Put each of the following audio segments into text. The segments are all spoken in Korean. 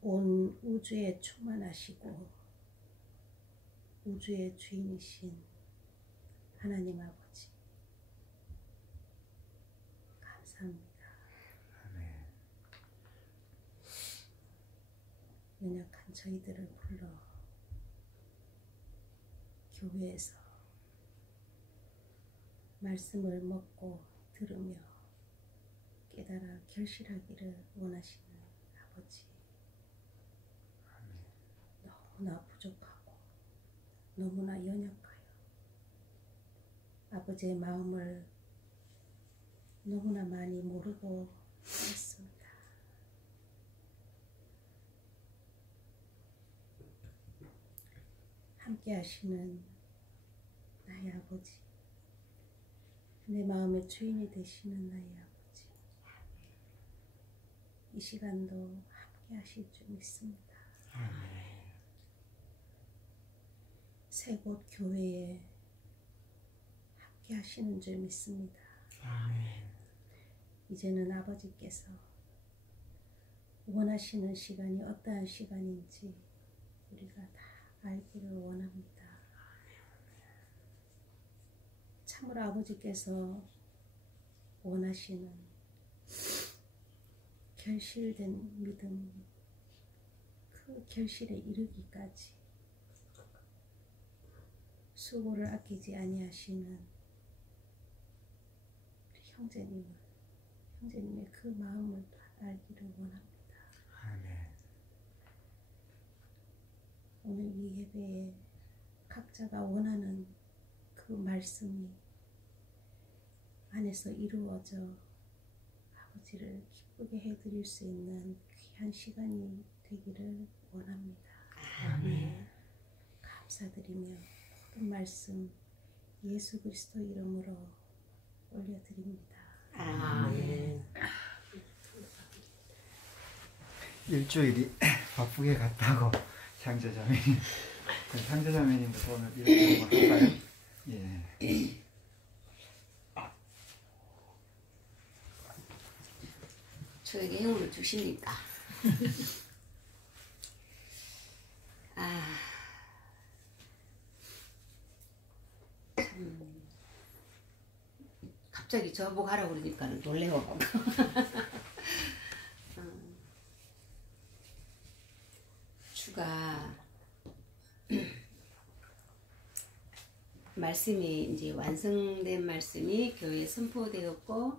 온 우주에 충만하시고 우주의 주인이신 하나님 아버지 감사합니다. 아멘. 연약한 저희들을 불러 교회에서 말씀을 먹고 들으며 깨달아 결실하기를 원하시는 아버지, 너무나 부족하고 너무나 연약하여 아버지의 마음을 너무나 많이 모르고 있습니다. 함께 하시는 나의 아버지, 내 마음의 주인이 되시는 나의 아버지, 이 시간도 함께 하실 줄 믿습니다. 새 곳 교회에 함께 하시는 줄 믿습니다. 이제는 아버지께서 원하시는 시간이 어떠한 시간인지 우리가 다 알기를 원합니다. 참으로 아버지께서 원하시는 결실된 믿음, 그 결실에 이르기까지 수고를 아끼지 아니하시는 우리 형제님의 그 마음을 알기를 원합니다. 아멘. 오늘 이 예배에 각자가 원하는 그 말씀이 안에서 이루어져 아버지를 기쁘게 해드릴 수 있는 귀한 시간이 되기를 원합니다. 아멘. 감사드리며 모든 말씀 예수 그리스도 이름으로 올려드립니다. 아멘. 일주일이 바쁘게 갔다고 상제자매님, 상제자매님부터 오늘 이렇게 한번 할까요? 예. 저에게 힘을 주시니까. 갑자기 저보고 하라고 그러니까 놀래워. 주가 말씀이 이제 완성된 말씀이 교회에 선포되었고,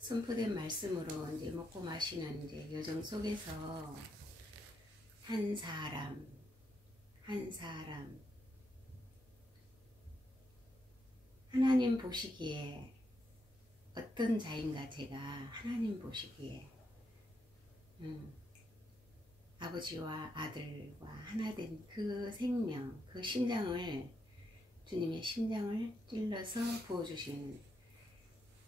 선포된 말씀으로 이제 먹고 마시는 이제 여정 속에서 한 사람 하나님 보시기에 어떤 자인가, 제가 하나님 보시기에 아버지와 아들과 하나 된 그 생명, 그 심장을, 주님의 심장을 찔러서 부어주신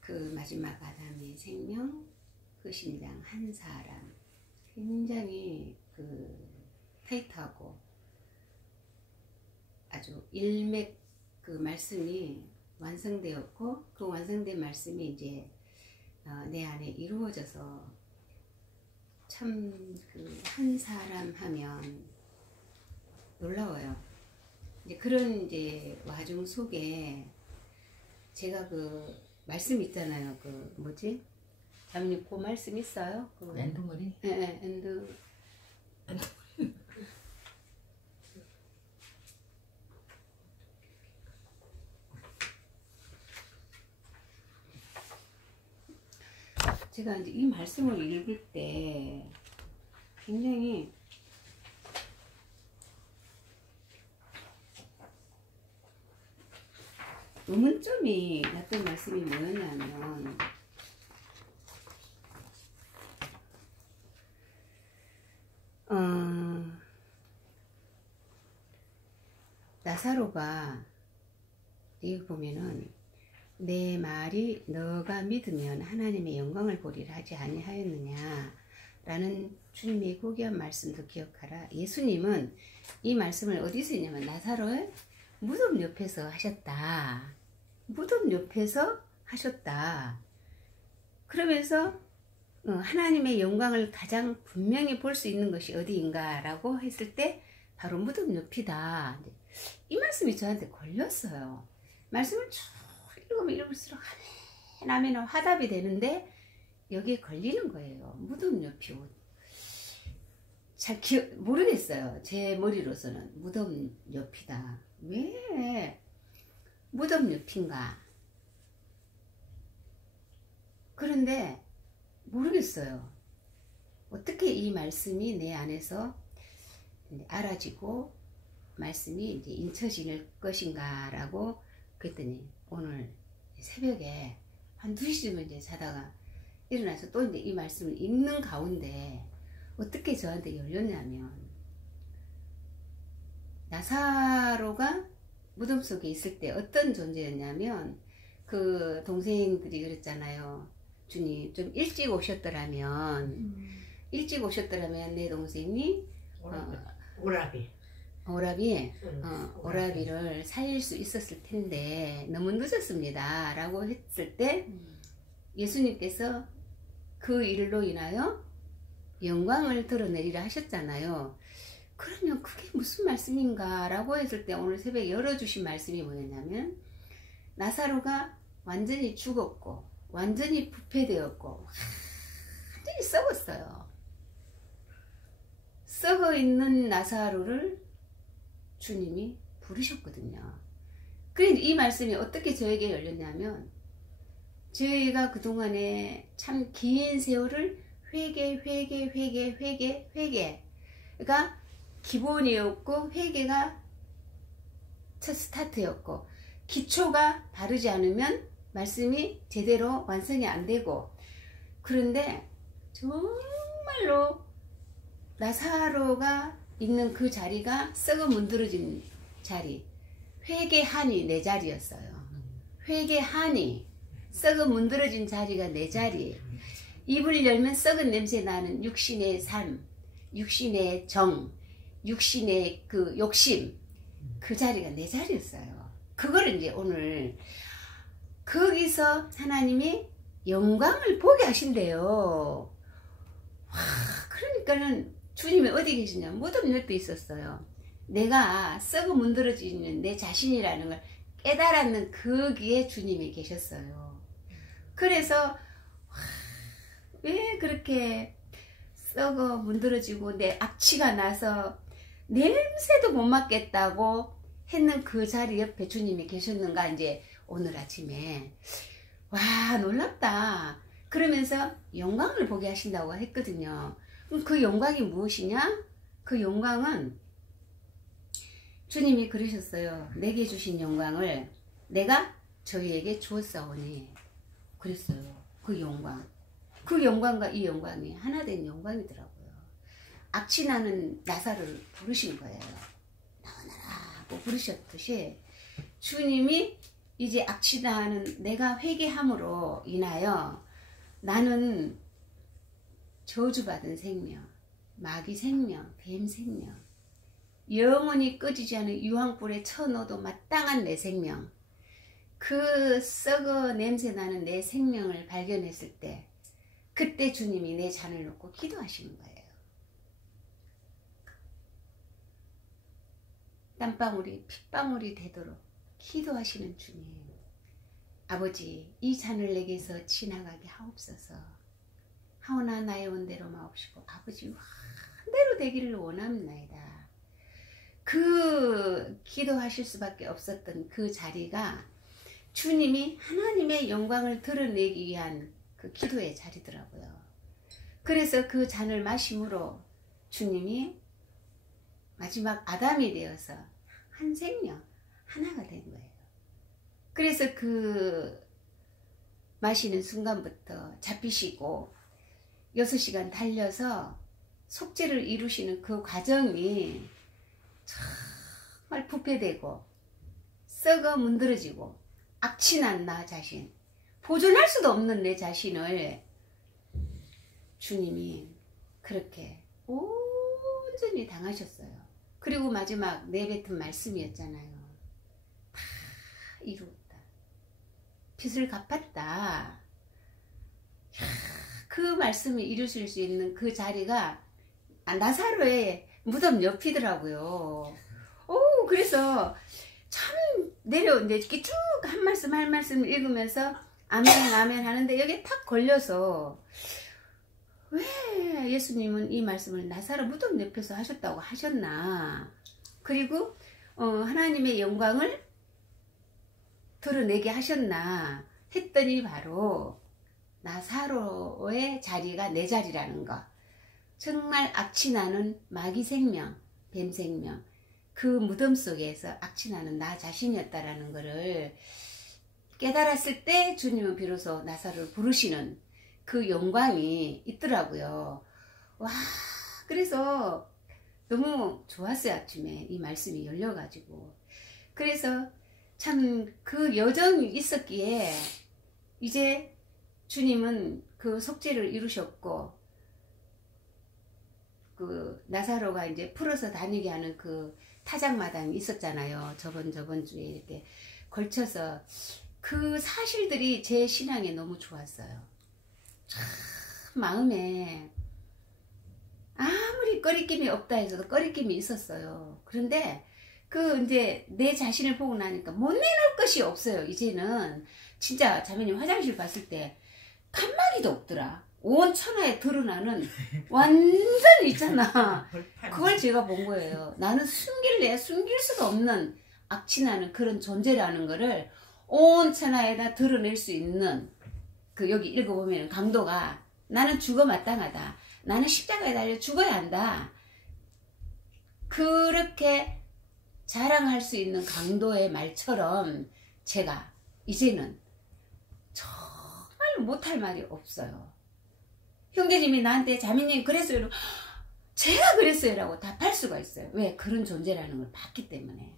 그 마지막 아담의 생명, 그 심장 한 사람, 굉장히 그 타이트하고 아주 일맥 그 말씀이 완성되었고, 그 완성된 말씀이 이제 내 안에 이루어져서 참 그 한 사람 하면 놀라워요. 이제 그런 이제 와중 속에 제가 그 말씀 있잖아요. 그 뭐지? 자매님 그 말씀 있어요? 그 엔드머리? 네, 엔드. 제가 이제 이 말씀을 읽을 때 굉장히 의문점이 났던 말씀이 뭐였냐면, 나사로가 여기 보면은 내 말이 너가 믿으면 하나님의 영광을 보리라 하지 아니하였느냐 라는 주님의 고귀한 말씀도 기억하라. 예수님은 이 말씀을 어디서 했냐면 나사로의 무덤 옆에서 하셨다. 무덤 옆에서 하셨다. 그러면서 하나님의 영광을 가장 분명히 볼 수 있는 것이 어디인가 라고 했을 때 바로 무덤 옆이다. 이 말씀이 저한테 걸렸어요. 말씀을 쭉 읽을수록 하면 화답이 되는데 여기에 걸리는 거예요. 무덤 옆이 잘 모르겠어요. 제 머리로서는 무덤 옆이다. 왜 무덤 옆인가? 그런데 모르겠어요. 어떻게 이 말씀이 내 안에서 알아지고 말씀이 이제 인쳐질 것인가 라고 그랬더니 오늘 새벽에 한 2시쯤에 이제 자다가 일어나서 또 이제 이 말씀을 읽는 가운데 어떻게 저한테 열렸냐면, 나사로가 무덤 속에 있을 때 어떤 존재였냐면, 그 동생들이 그랬잖아요. 주님 좀 일찍 오셨더라면 내 동생이 오라비를 살릴 수 있었을 텐데 너무 늦었습니다 라고 했을 때 예수님께서 그 일로 인하여 영광을 드러내리라 하셨잖아요. 그러면 그게 무슨 말씀인가 라고 했을 때 오늘 새벽에 열어주신 말씀이 뭐였냐면, 나사로가 완전히 죽었고 완전히 부패되었고 완전히 썩었어요. 썩어 있는 나사로를 주님이 부르셨거든요. 그런데 이 말씀이 어떻게 저에게 열렸냐면, 저희가 그동안에 참 긴 세월을 회개가 기본이었고 회개가 첫 스타트였고, 기초가 바르지 않으면 말씀이 제대로 완성이 안 되고, 그런데 정말로 나사로가 있는 그 자리가 썩어 문드러진 자리, 회개하니 내 자리였어요. 회개하니 썩어 문드러진 자리가 내 자리. 입을 열면 썩은 냄새 나는 육신의 삶, 육신의 정, 육신의 그 욕심, 그 자리가 내 자리였어요. 그걸 이제 오늘 거기서 하나님이 영광을 보게 하신대요. 와, 그러니까는 주님이 어디 계시냐, 무덤 옆에 있었어요. 내가 썩어 문드러지는 내 자신이라는 걸 깨달았는 거기에 주님이 계셨어요. 그래서 왜 그렇게 썩어 문드러지고 내 악취가 나서 냄새도 못 맡겠다고 했는 그 자리 옆에 주님이 계셨는가, 이제 오늘 아침에 와 놀랍다 그러면서 영광을 보게 하신다고 했거든요. 그럼 그 영광이 무엇이냐? 그 영광은 주님이 그러셨어요. 내게 주신 영광을 내가 저희에게 주었사오니 그랬어요. 그 영광과 이 영광이 하나 된 영광이더라고요. 악취나는 나사를 부르신 거예요. 나오너라고 부르셨듯이 주님이 이제 악취나는 내가 회개함으로 인하여 나는 저주받은 생명, 마귀 생명, 뱀 생명, 영원히 꺼지지 않은 유황불에 쳐넣어도 마땅한 내 생명, 그 썩어 냄새나는 내 생명을 발견했을 때 그때 주님이 내 잔을 놓고 기도하시는 거예요. 땀방울이 핏방울이 되도록 기도하시는 주님, 아버지 이 잔을 내게서 지나가게 하옵소서. 하오나 나의 원대로 마옵시고 아버지 원대로 되기를 원합나이다. 그 기도하실 수밖에 없었던 그 자리가 주님이 하나님의 영광을 드러내기 위한 그 기도의 자리더라고요. 그래서 그 잔을 마심으로 주님이 마지막 아담이 되어서 한 생명 하나가 된 거예요. 그래서 그 마시는 순간부터 잡히시고 6시간 달려서 속죄를 이루시는 그 과정이 정말 부패되고 썩어 문드러지고 악취난 나 자신, 보존할 수도 없는 내 자신을 주님이 그렇게 온전히 당하셨어요. 그리고 마지막 내뱉은 말씀이었잖아요. 다 이루었다. 빚을 갚았다. 그 말씀이 이루실 수 있는 그 자리가 나사로의 무덤 옆이더라고요. 오, 그래서 참 내려오는데 이렇게 쭉 한 말씀 한 말씀 읽으면서 아멘 아멘 하는데 여기에 탁 걸려서 왜 예수님은 이 말씀을 나사로 무덤 옆에서 하셨다고 하셨나. 그리고 하나님의 영광을 드러내게 하셨나 했더니 바로 나사로의 자리가 내 자리라는 거. 정말 악취나는 마귀 생명, 뱀 생명, 그 무덤 속에서 악취나는 나 자신이었다라는 것을 깨달았을 때 주님은 비로소 나사로를 부르시는 그 영광이 있더라고요. 와, 그래서 너무 좋았어요. 아침에 이 말씀이 열려가지고. 그래서 참 그 여정이 있었기에 이제 주님은 그 속죄를 이루셨고, 그 나사로가 이제 풀어서 다니게 하는 그 타작마당이 있었잖아요. 저번 주에 이렇게 걸쳐서 그 사실들이 제 신앙에 너무 좋았어요. 참 마음에 아무리 꺼리낌이 없다 해서도 꺼리낌이 있었어요. 그런데 그 이제 내 자신을 보고 나니까 못 내놓을 것이 없어요. 이제는 진짜 자매님 화장실 봤을 때 칸막이도 없더라. 온 천하에 드러나는 완전 있잖아. 그걸 제가 본 거예요. 나는 숨길 수가 없는 악취나는 그런 존재라는 거를 온 천하에다 드러낼 수 있는, 그 여기 읽어보면 강도가 나는 죽어 마땅하다. 나는 십자가에 달려 죽어야 한다. 그렇게 자랑할 수 있는 강도의 말처럼 제가 이제는 정말 못할 말이 없어요. 형제님이 나한테 자매님 그랬어요. 제가 그랬어요 라고 답할 수가 있어요. 왜? 그런 존재라는 걸 봤기 때문에.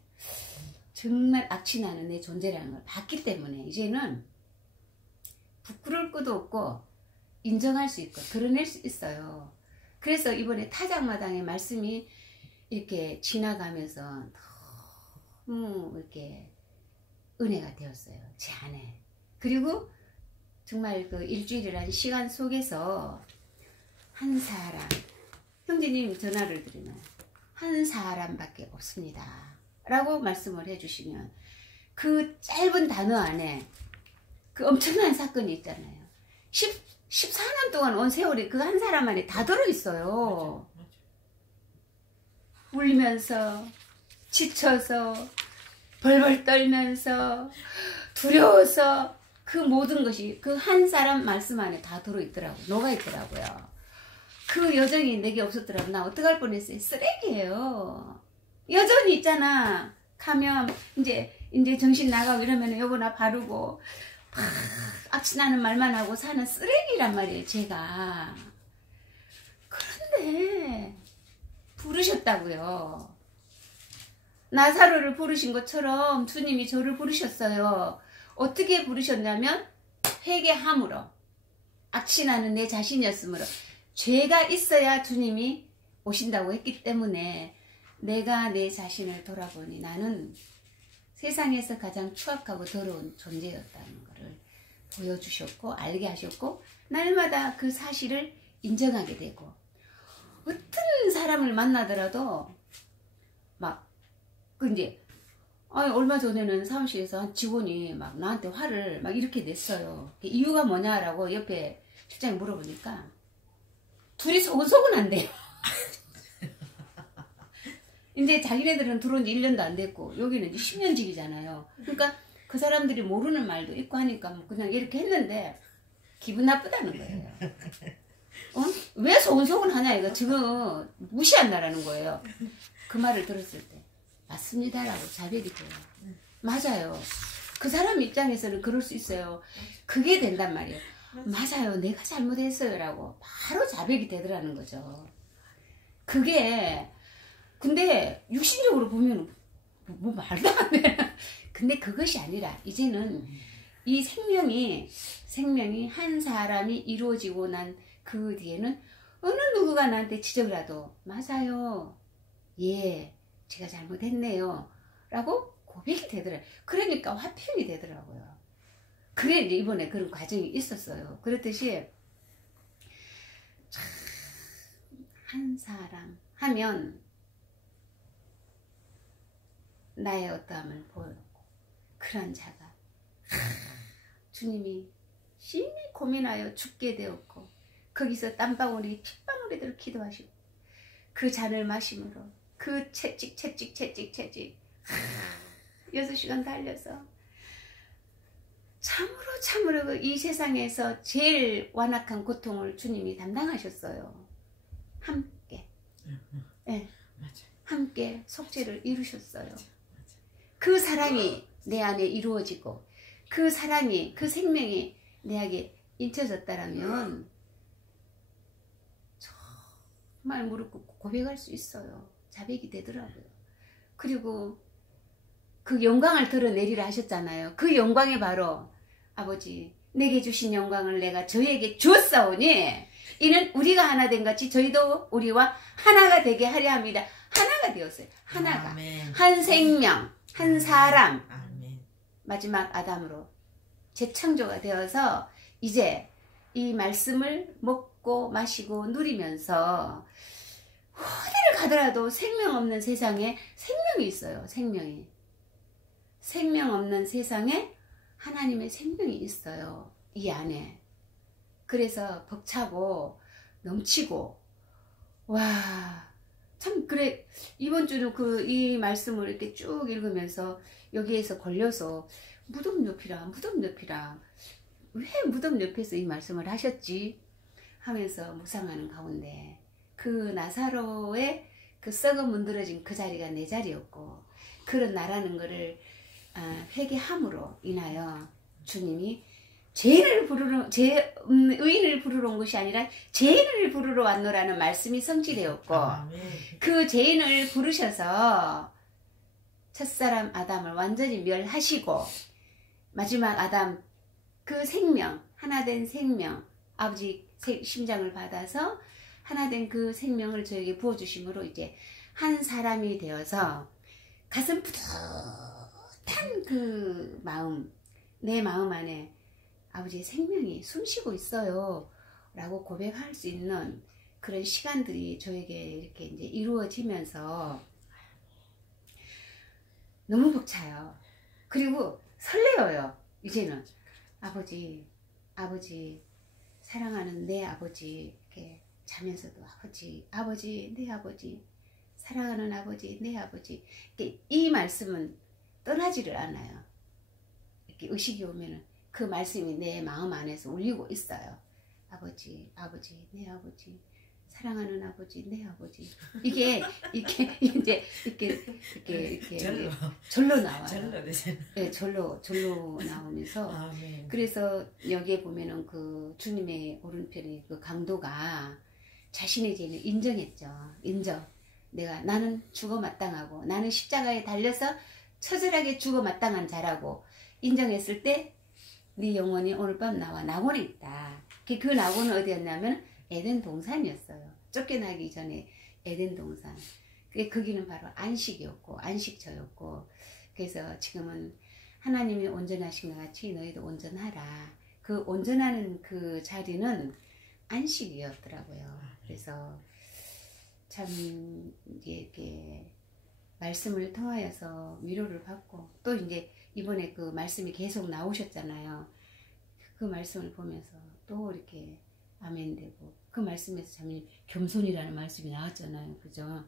정말 악취나는 내 존재라는 걸 봤기 때문에 이제는 부끄러울 것도 없고 인정할 수 있고 드러낼 수 있어요. 그래서 이번에 타작마당의 말씀이 이렇게 지나가면서 너무 이렇게 은혜가 되었어요. 제 안에. 그리고 정말 그 일주일이라는 시간 속에서 한 사람, 형제님 전화를 드리면 한 사람밖에 없습니다 라고 말씀을 해주시면 그 짧은 단어 안에 그 엄청난 사건이 있잖아요. 14년 동안 온 세월이 그 한 사람 안에 다 들어있어요. 울면서 지쳐서 벌벌 떨면서 두려워서 그 모든 것이 그 한 사람 말씀 안에 다 들어있더라고요. 녹아있더라고요. 그 여정이 내게 없었더라면 나 어떡할 뻔했어요. 쓰레기예요. 여전히 있잖아. 가면 이제 정신 나가고 이러면 요거나 바르고 막 악취나는 말만 하고 사는 쓰레기란 말이에요. 제가. 그런데 부르셨다고요. 나사로를 부르신 것처럼 주님이 저를 부르셨어요. 어떻게 부르셨냐면 회개함으로, 악취나는 내 자신이었으므로, 죄가 있어야 주님이 오신다고 했기 때문에 내가 내 자신을 돌아보니 나는 세상에서 가장 추악하고 더러운 존재였다는 것을 보여주셨고 알게 하셨고, 날마다 그 사실을 인정하게 되고, 어떤 사람을 만나더라도 막 이제 얼마 전에는 사무실에서 한 직원이 막 나한테 화를 막 이렇게 냈어요. 이유가 뭐냐라고 옆에 실장이 물어보니까 둘이 소곤소곤한대요. 이제 자기네들은 들어온 지 1년도 안 됐고 여기는 이제 10년직이잖아요. 그러니까 그 사람들이 모르는 말도 있고 하니까 뭐 그냥 이렇게 했는데 기분 나쁘다는 거예요. 왜 소곤소곤하냐 이거 지금 무시한다라는 거예요. 그 말을 들었을 때 맞습니다라고 자백이 돼요. 맞아요. 그 사람 입장에서는 그럴 수 있어요. 그게 된단 말이에요. 맞아요. 내가 잘못했어요 라고 바로 자백이 되더라는 거죠. 그게 근데 육신적으로 보면 뭐 말도 안 돼. 근데 그것이 아니라 이제는 이 생명이 한 사람이 이루어지고 난 그 뒤에는 어느 누구가 나한테 지적을 해도 맞아요. 예, 제가 잘못했네요. 라고 고백이 되더라고요. 그러니까 화평이 되더라고요. 그래 이제 이번에 그런 과정이 있었어요. 그렇듯이 한 사람 하면 나의 어떠함을 보여놓고 그런 자가 주님이 심히 고민하여 죽게 되었고 거기서 땀방울이 핏방울이들 기도하시고 그 잔을 마심으로 그 채찍 6시간 달려서 참으로 이 세상에서 제일 완악한 고통을 주님이 담당하셨어요. 함께. 네. 함께 속죄를 이루셨어요. 그 사랑이 내 안에 이루어지고 그 사랑이 그 생명이 내게 인쳐졌다라면 정말 무릎 꿇고 고백할 수 있어요. 자백이 되더라고요. 그리고 그 영광을 드러내리라 하셨잖아요. 그 영광이 바로 아버지 내게 주신 영광을 내가 저에게 주었사오니 이는 우리가 하나 된 같이 저희도 우리와 하나가 되게 하려 합니다. 하나가 되었어요. 하나가. 아멘. 한 생명, 한 사람. 아멘. 마지막 아담으로 재창조가 되어서 이제 이 말씀을 먹고 마시고 누리면서 어디를 가더라도 생명 없는 세상에 생명이 있어요. 생명 없는 세상에 하나님의 생명이 있어요. 이 안에. 그래서 벅차고 넘치고 와 참 그래 이번 주는 이 말씀을 이렇게 쭉 읽으면서 여기에서 걸려서 무덤 옆이라 왜 무덤 옆에서 이 말씀을 하셨지 하면서 묵상하는 가운데 그 나사로의 그 썩어 문드러진 그 자리가 내 자리였고 그런 나라는 거를 회개함으로 인하여 주님이 의인을 부르러 온 것이 아니라 죄인을 부르러 왔노라는 말씀이 성취되었고 그 죄인을 부르셔서 첫사람 아담을 완전히 멸하시고 마지막 아담 그 생명 하나된 생명 아버지 심장을 받아서 하나된 그 생명을 저에게 부어주심으로 이제 한 사람이 되어서 가슴 뿌듯한 그 마음 내 마음 안에 아버지의 생명이 숨쉬고 있어요 라고 고백할 수 있는 그런 시간들이 저에게 이렇게 이제 이루어지면서 너무 벅차요. 그리고 설레어요. 이제는 아버지 사랑하는 내 아버지 이렇게 자면서도 아버지 내 아버지 사랑하는 아버지 내 아버지 이 말씀은 떠나지를 않아요. 이렇게 의식이 오면은 그 말씀이 내 마음 안에서 울리고 있어요. 아버지 내 아버지 사랑하는 아버지 내 아버지 이게 이제 이렇게 절로 나와요. 네, 절로 나오면서 아멘. 그래서 여기에 보면은 그 주님의 오른편에 그 강도가 자신의 죄를 인정했죠. 나는 죽어 마땅하고 나는 십자가에 달려서 처절하게 죽어 마땅한 자라고 인정했을 때 네 영혼이 오늘 밤 나와 낙원에 있다. 그 낙원은 어디였냐면 에덴 동산이었어요. 쫓겨나기 전에 에덴 동산. 거기는 바로 안식이었고 안식처였고 그래서 지금은 하나님이 온전하신 것 같이 너희도 온전하라. 그 온전하는 그 자리는 안식이었더라고요. 그래서 참 이렇게 말씀을 통하여서 위로를 받고 또 이제 이번에 그 말씀이 계속 나오셨잖아요. 그 말씀을 보면서 또 이렇게 아멘 되고 그 말씀에서 참 겸손이라는 말씀이 나왔잖아요. 그죠?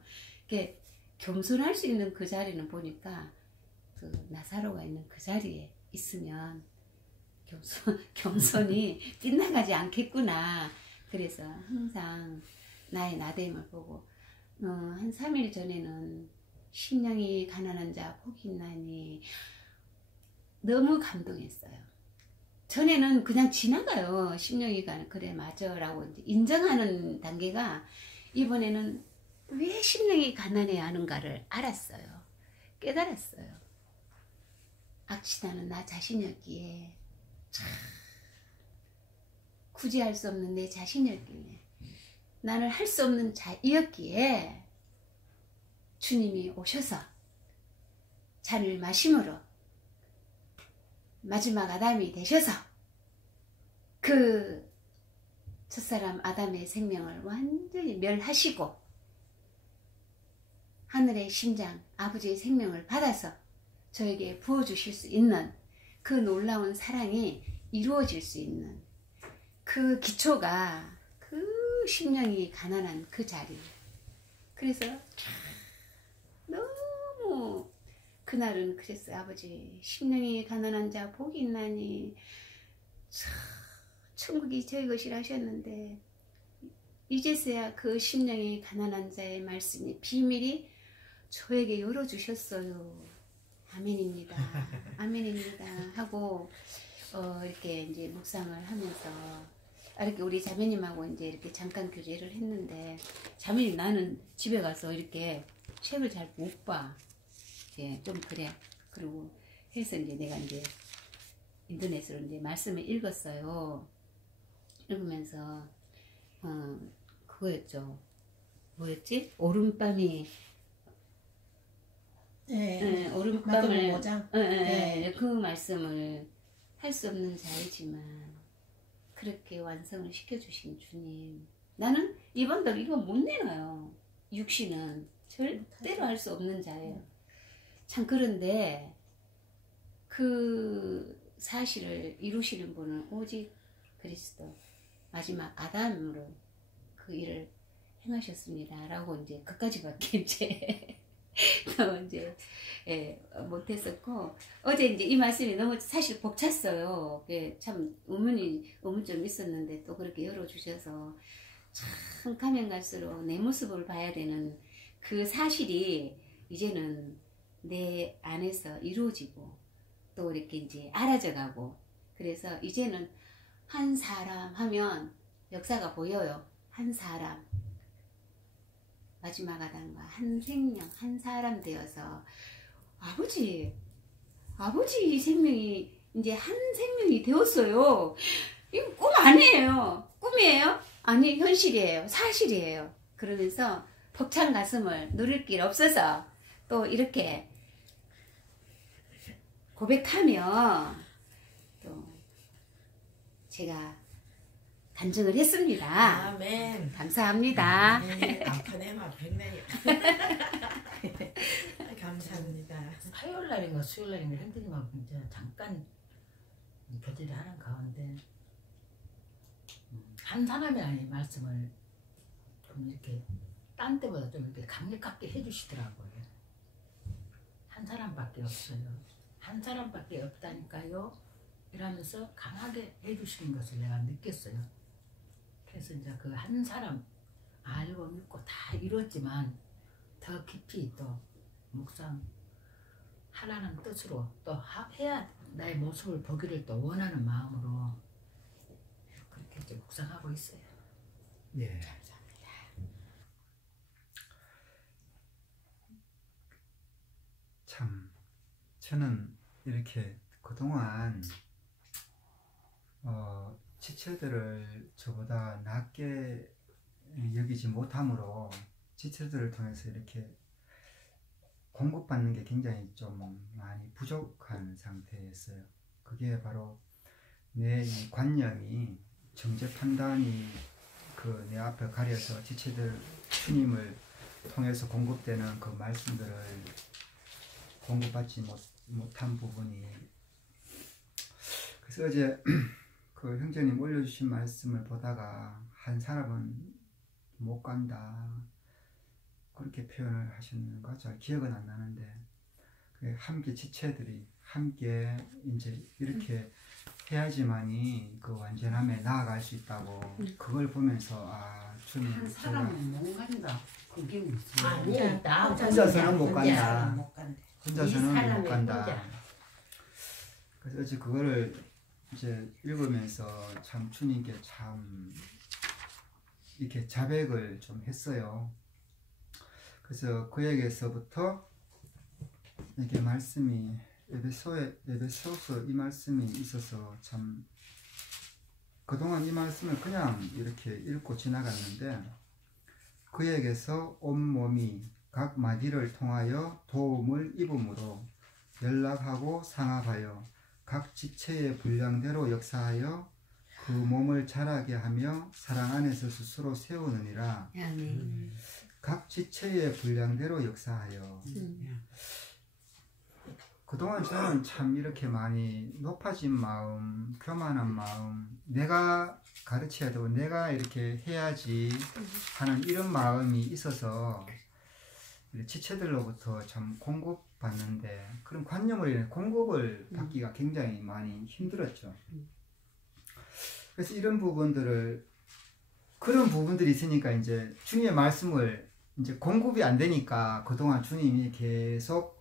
이렇게 겸손할 수 있는 그 자리는 보니까 그 나사로가 있는 그 자리에 있으면 겸손이 빗나가지 않겠구나. 그래서 항상 나의 나됨을 보고 한 3일 전에는 심령이 가난한 자 복이 있나니 너무 감동했어요. 전에는 그냥 지나가요. 심령이 그래 맞아 라고 인정하는 단계가 이번에는 왜 심령이 가난해야 하는가를 알았어요. 깨달았어요. 악취나는 나 자신이었기에 굳이 할 수 없는 내 자신이었기에 나는 할 수 없는 자이었기에 주님이 오셔서 잔을 마심으로 마지막 아담이 되셔서 그 첫사람 아담의 생명을 완전히 멸하시고 하늘의 심장 아버지의 생명을 받아서 저에게 부어주실 수 있는 그 놀라운 사랑이 이루어질 수 있는 그 기초가 그 심령이 가난한 그 자리. 그래서 너무 그날은 그랬어요. 아버지, 심령이 가난한 자 복이 있나니 천국이 저희 것이라 하셨는데 이제서야 그 심령이 가난한 자의 말씀이 비밀이 저에게 열어주셨어요. 아멘입니다. 아멘입니다. 하고 이렇게 이제 묵상을 하면서 이렇게 우리 자매님하고 이제 이렇게 잠깐 교제를 했는데, 자매님 나는 집에 가서 이렇게 책을 잘 못 봐. 예, 좀 그래. 그리고 해서 이제 내가 이제 인터넷으로 이제 말씀을 읽었어요. 읽으면서 그거였죠. 뭐였지? 오른밤이 오른밤을 모장. 그 말씀을 할 수 없는 자이지만 그렇게 완성을 시켜주신 주님, 나는 이번대로 이거 못 내놔요. 육신은 절대로 할 수 없는 자예요. 참, 그런데 그 사실을 이루시는 분은 오직 그리스도 마지막 아담으로 그 일을 행하셨습니다 라고 이제 그까지밖에 이제 또 이제 못했었고, 어제 이제 이 말씀이 너무 사실 벅찼어요. 참 의문 좀 있었는데 또 그렇게 열어주셔서 참 가면 갈수록 내 모습을 봐야 되는 그 사실이 이제는 내 안에서 이루어지고 또 이렇게 이제 알아져 가고, 그래서 이제는 한 사람 하면 역사가 보여요. 한 사람, 마지막 아담과 한 생명, 한 사람 되어서 아버지 생명이 이제 한 생명이 되었어요. 이거 꿈 아니에요. 꿈이에요? 아니, 현실이에요. 사실이에요. 그러면서 벅찬 가슴을 누릴 길 없어서 또 이렇게 고백하며 또 제가 간증을 했습니다. 아멘. 감사합니다. 아파네마 백내야. 감사합니다. 화요일 날인가 수요일 날인가 형들님하고 이제 잠깐 교제를 하는 가운데 한 사람이 말씀을 좀 이렇게 딴 때보다 좀 이렇게 강력하게 해주시더라고요. 한 사람밖에 없어요. 한 사람밖에 없다니까요. 이러면서 강하게 해주시는 것을 내가 느꼈어요. 그래서 이제 그 한 사람 알고 믿고 다 이뤘지만 더 깊이 또 묵상 하라는 뜻으로 또 해야 나의 모습을 보기를 또 원하는 마음으로 그렇게 이제 묵상하고 있어요. 예. 감사합니다. 참, 저는 이렇게 그동안 지체들을 저보다 낮게 여기지 못함으로 지체들을 통해서 이렇게 공급받는 게 굉장히 좀 많이 부족한 상태였어요. 그게 바로 내 이 관념이, 정죄 판단이 그 내 앞에 가려서 지체들 주님을 통해서 공급되는 그 말씀들을 공급받지 못한 부분이, 그래서 어제 그 형제님 올려주신 말씀을 보다가 한 사람은 못 간다 그렇게 표현을 하셨는가 잘 기억은 안 나는데, 함께 지체들이 함께 이제 이렇게 해야지만이 그 완전함에 나아갈 수 있다고, 그걸 보면서 주님, 한 사람은 못 간다. 그게 무슨 아니, 나 혼자서는 못 간다. 못 간대. 혼자서는 못 간다. 혼자. 그래서 어제 그거를 이제 읽으면서 참 주님께 참 이렇게 자백을 좀 했어요. 그래서 그에게서부터 이렇게 말씀이 에베소서 이 말씀이 있어서 참 그동안 이 말씀을 그냥 이렇게 읽고 지나갔는데, 그에게서 온몸이 각 마디를 통하여 도움을 입음으로 연락하고 상합하여 각 지체의 분량대로 역사하여 그 몸을 자라게 하며 사랑 안에서 스스로 세우느니라. 아멘. 각 지체의 분량대로 역사하여. 그동안 저는 참 이렇게 많이 높아진 마음, 교만한 마음, 내가 가르쳐야 되고 내가 이렇게 해야지 하는 이런 마음이 있어서 지체들로부터 참 공급받는데, 그런 관념으로 인해 공급을 받기가 굉장히 많이 힘들었죠. 그래서 이런 부분들을, 그런 부분들이 있으니까 이제 주님의 말씀을 이제 공급이 안 되니까 그동안 주님이 계속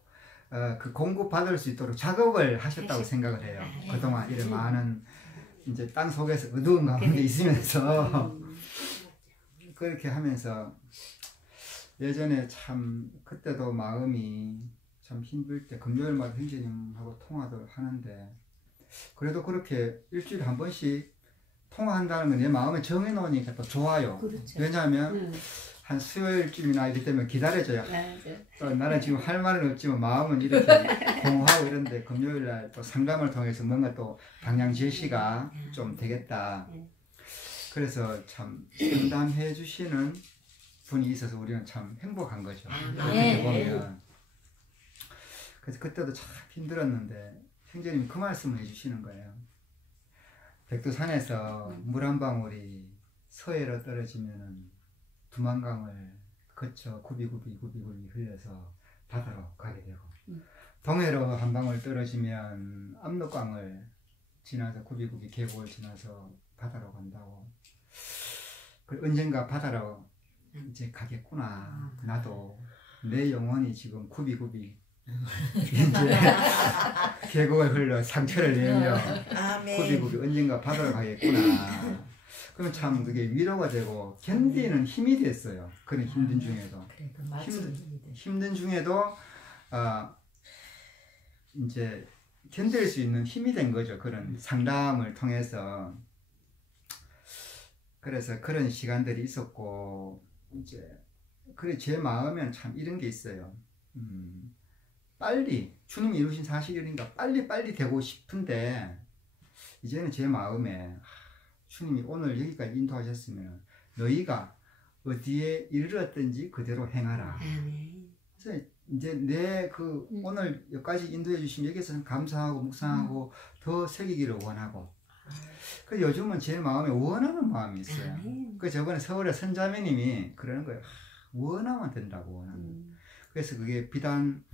그 공급받을 수 있도록 작업을 하셨다고 생각을 해요. 그동안 이런 많은 이제 땅 속에서 어두운 가운데 있으면서 그렇게 하면서, 예전에 참 그때도 마음이 참 힘들 때 금요일마다 형제님하고 통화도 하는데, 그래도 그렇게 일주일에 한 번씩 통화한다는 건 내 마음에 정해놓으니까 또 좋아요. 그렇죠. 왜냐하면 한 수요일쯤이나 이럴 때면 기다려줘요. 또 나는 지금 할 말은 없지만 마음은 이렇게 공허하고 이런데, 금요일날 또 상담을 통해서 뭔가 또 방향 제시가 좀 되겠다. 그래서 참 상담해 주시는 분이 있어서 우리는 참 행복한 거죠. 어떻게 보면. 그래서 그때도 참 힘들었는데 형제님이 그 말씀을 해주시는 거예요. 백두산에서 물 한 방울이 서해로 떨어지면은 두만강을 거쳐 굽이굽이 흘려서 바다로 가게 되고, 동해로 한 방울 떨어지면 압록강을 지나서 굽이굽이 계곡을 지나서 바다로 간다고. 그 언젠가 바다로 이제 가겠구나. 나도 내 영혼이 지금 굽이굽이 이제 계곡을 흘러 상처를 내며 굽이굽이 언젠가 바다로 가겠구나. 그러면 참 그게 위로가 되고 견디는 힘이 됐어요. 그런 힘든 중에도. 힘든 중에도 이제 견딜 수 있는 힘이 된 거죠. 그런 상담을 통해서. 그래서 그런 시간들이 있었고, 이제 그래 제 마음에는 참 이런 게 있어요. 빨리 주님이 이루신 사실이니까 빨리 되고 싶은데, 이제는 제 마음에 주님이 오늘 여기까지 인도하셨으면 너희가 어디에 이르렀든지 그대로 행하라. 그래서 이제 내 그 오늘 여기까지 인도해 주신 여기서 감사하고 묵상하고 더 새기기를 원하고. 그래서 요즘은 제 마음에 원하는 마음이 있어요. 그 저번에 서울의 선자매님이 그러는 거예요. 원하면 된다고 원하는. 그래서 그게 비단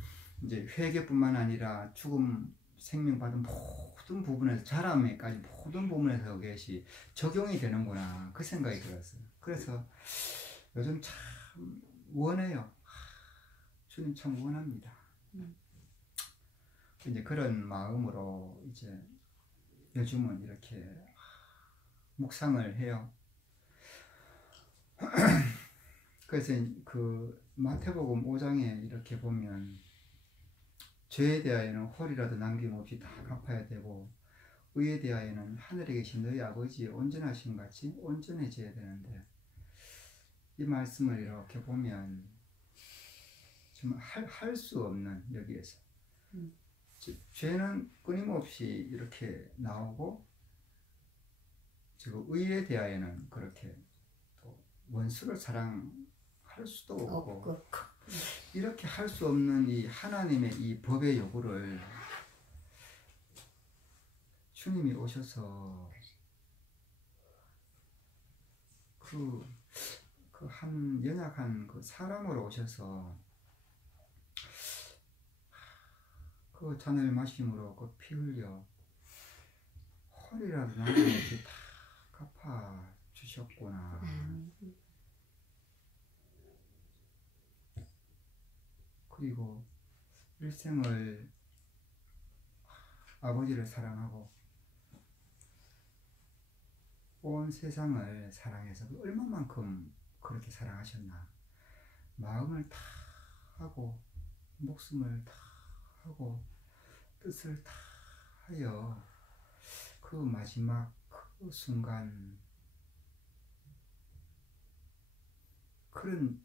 이제 회개뿐만 아니라 죽음 생명 받은 모든 부분에서, 자람에까지 모든 부분에서 그것이 적용이 되는구나, 그 생각이 들었어요. 그래서 요즘 참 원해요. 주님 참 원합니다. 이제 그런 마음으로 이제 요즘은 이렇게 묵상을 해요. 그래서 그 마태복음 5장에 이렇게 보면, 죄에 대하여는 홀이라도 남김없이 다 갚아야 되고 의에 대하여는 하늘에 계신 너희 아버지의 온전하신 같이 온전해져야 되는데, 이 말씀을 이렇게 보면 정말 할 수 없는, 여기에서 죄는 끊임없이 이렇게 나오고, 지금 의에 대하여는 그렇게 또 원수를 사랑할 수도 없고, 이렇게 할 수 없는 이 하나님의 이 법의 요구를 주님이 오셔서 그 한 연약한 그 사람으로 오셔서 그 잔을 마심으로 그 피 흘려 홀이라도 남김없이 다 갚아 주셨구나. 그리고 일생을 아버지를 사랑하고 온 세상을 사랑해서 얼마만큼 그렇게 사랑하셨나. 마음을 다 하고 목숨을 다 하고 뜻을 다 하여 그 마지막 그 순간, 그런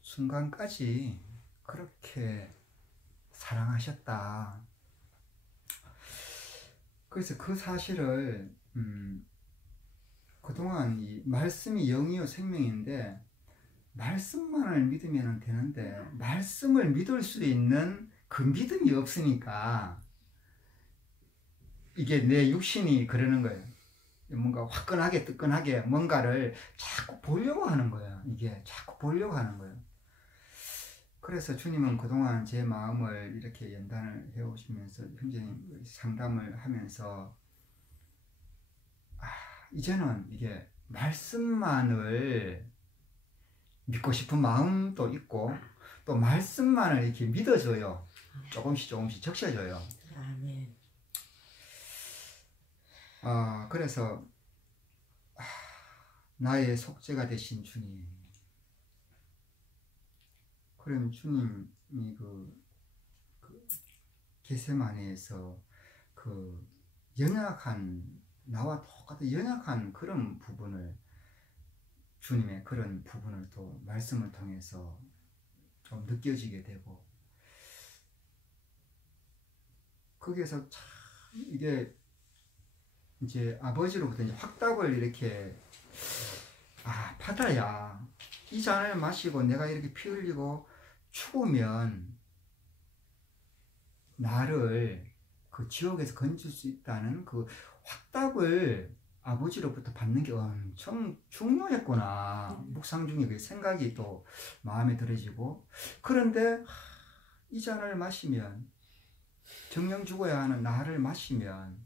순간까지 그렇게 사랑하셨다. 그래서 그 사실을 그동안 이 말씀이 영이요 생명인데 말씀만을 믿으면 되는데 말씀을 믿을 수 있는 그 믿음이 없으니까 이게 내 육신이 그러는 거예요. 뭔가 화끈하게 뜨끈하게 뭔가를 자꾸 보려고 하는 거예요. 이게 자꾸 보려고 하는 거예요. 그래서 주님은 그동안 제 마음을 이렇게 연단을 해오시면서 형제님 상담을 하면서 이제는 이게 말씀만을 믿고 싶은 마음도 있고 또 말씀만을 이렇게 믿어줘요. 조금씩 적셔줘요. 아멘. 그래서 나의 속죄가 되신 주님. 그럼 주님이 그 겟세마네에서 그 연약한 나와 똑같은 연약한 그런 부분을 주님의 그런 부분을 또 말씀을 통해서 좀 느껴지게 되고 거기에서 참 이게 이제 아버지로부터 이제 확답을 이렇게 받아야 이 잔을 마시고 내가 이렇게 피 흘리고 죽으면 나를 그 지옥에서 건질 수 있다는 그 확답을 아버지로부터 받는 게 엄청 중요했구나. 묵상 중에 그 생각이 또 마음에 들어지고 그런데 이 잔을 마시면 정령 죽어야 하는 나를 마시면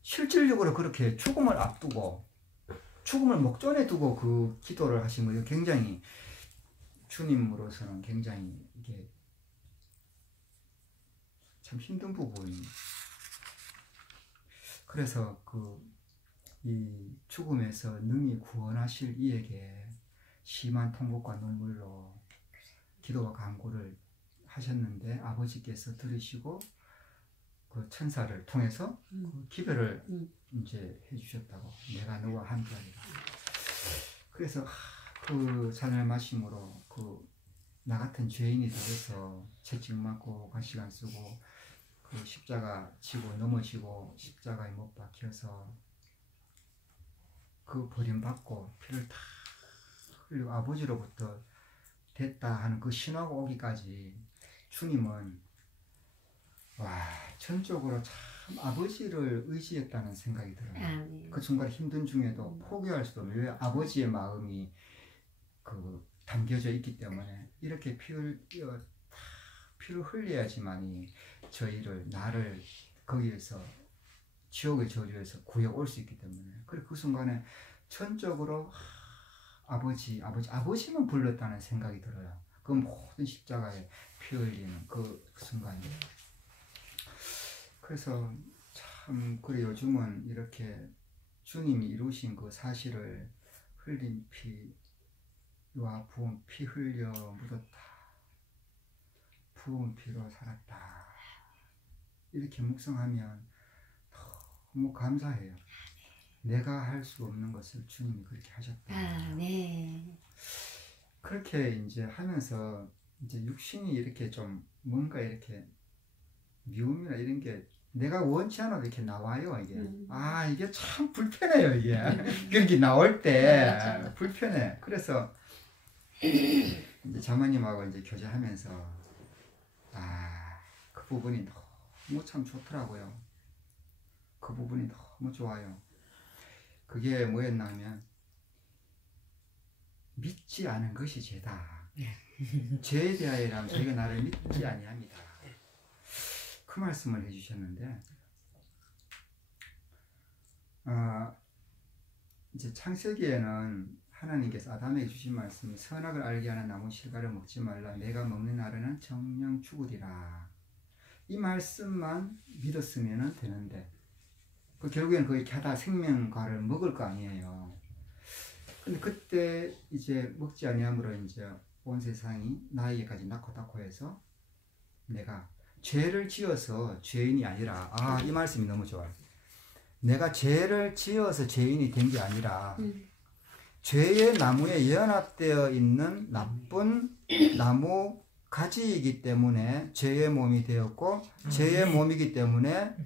실질적으로 그렇게 죽음을 앞두고 죽음을 목전에 두고 그 기도를 하신 거예요. 굉장히 주님으로서는 굉장히 이게 참 힘든 부분이. 그래서 이 죽음에서 능히 구원하실 이에게 심한 통곡과 눈물로 기도와 간구를 하셨는데 아버지께서 들으시고 그 천사를 통해서 그 기별을 이제 해주셨다고. 내가 너와 함께하리라. 그래서 그 잔을 마심으로 나 같은 죄인이 되어서 채찍 맞고 가시관 쓰고 그 십자가 지고 넘어지고 십자가에 못 박혀서 그 버림받고 피를 다 흘리고 아버지로부터 됐다 하는 그 신호가 오기까지 주님은 전적으로 참 아버지를 의지했다는 생각이 들어요. 그 순간 힘든 중에도 포기할 수도 없는 왜 아버지의 마음이 담겨져 있기 때문에 이렇게 피를 흘려야지만이 나를 거기에서 지옥의 저주에서 구해 올 수 있기 때문에 그리고 그 순간에 전적으로 아버지만 불렀다는 생각이 들어요. 그 모든 십자가에 피 흘리는 그 순간에. 그래서 참 그래 요즘은 이렇게 주님이 이루신 그 사실을 흘린 피와 부은 피 흘려 묻었다. 부은 피로 살았다. 이렇게 묵상하면 너무 감사해요. 내가 할 수 없는 것을 주님이 그렇게 하셨다. 네. 그렇게 이제 하면서 이제 육신이 이렇게 좀 뭔가 이렇게 미움이나 이런 게 내가 원치 않아도 이렇게 나와요. 이게 이게 참 불편해요. 이게 그렇게 나올 때 불편해. 그래서 이제 자매님하고 이제 교제하면서 그 부분이 너무 참 좋더라고요. 그 부분이 너무 좋아요. 그게 뭐였냐면 믿지 않은 것이 죄다. 죄에 대하여라면 저희가 나를 믿지 아니합니다. 그 말씀을 해주셨는데 이제 창세기에는 하나님께서 아담에게 주신 말씀이 선악을 알게 하는 나무 실과를 먹지 말라. 내가 먹는 날에는 정령 죽으리라. 이 말씀만 믿었으면 되는데 결국에는 그렇게 하다 생명과를 먹을 거 아니에요. 근데 그때 이제 먹지 아니함으로 이제 온 세상이 나에게까지 낳고 해서 내가 죄를 지어서 죄인이 아니라 이 말씀이 너무 좋아요. 내가 죄를 지어서 죄인이 된 게 아니라 죄의 나무에 연합되어 있는 나쁜 나무 가지이기 때문에 죄의 몸이 되었고 죄의 몸이기 때문에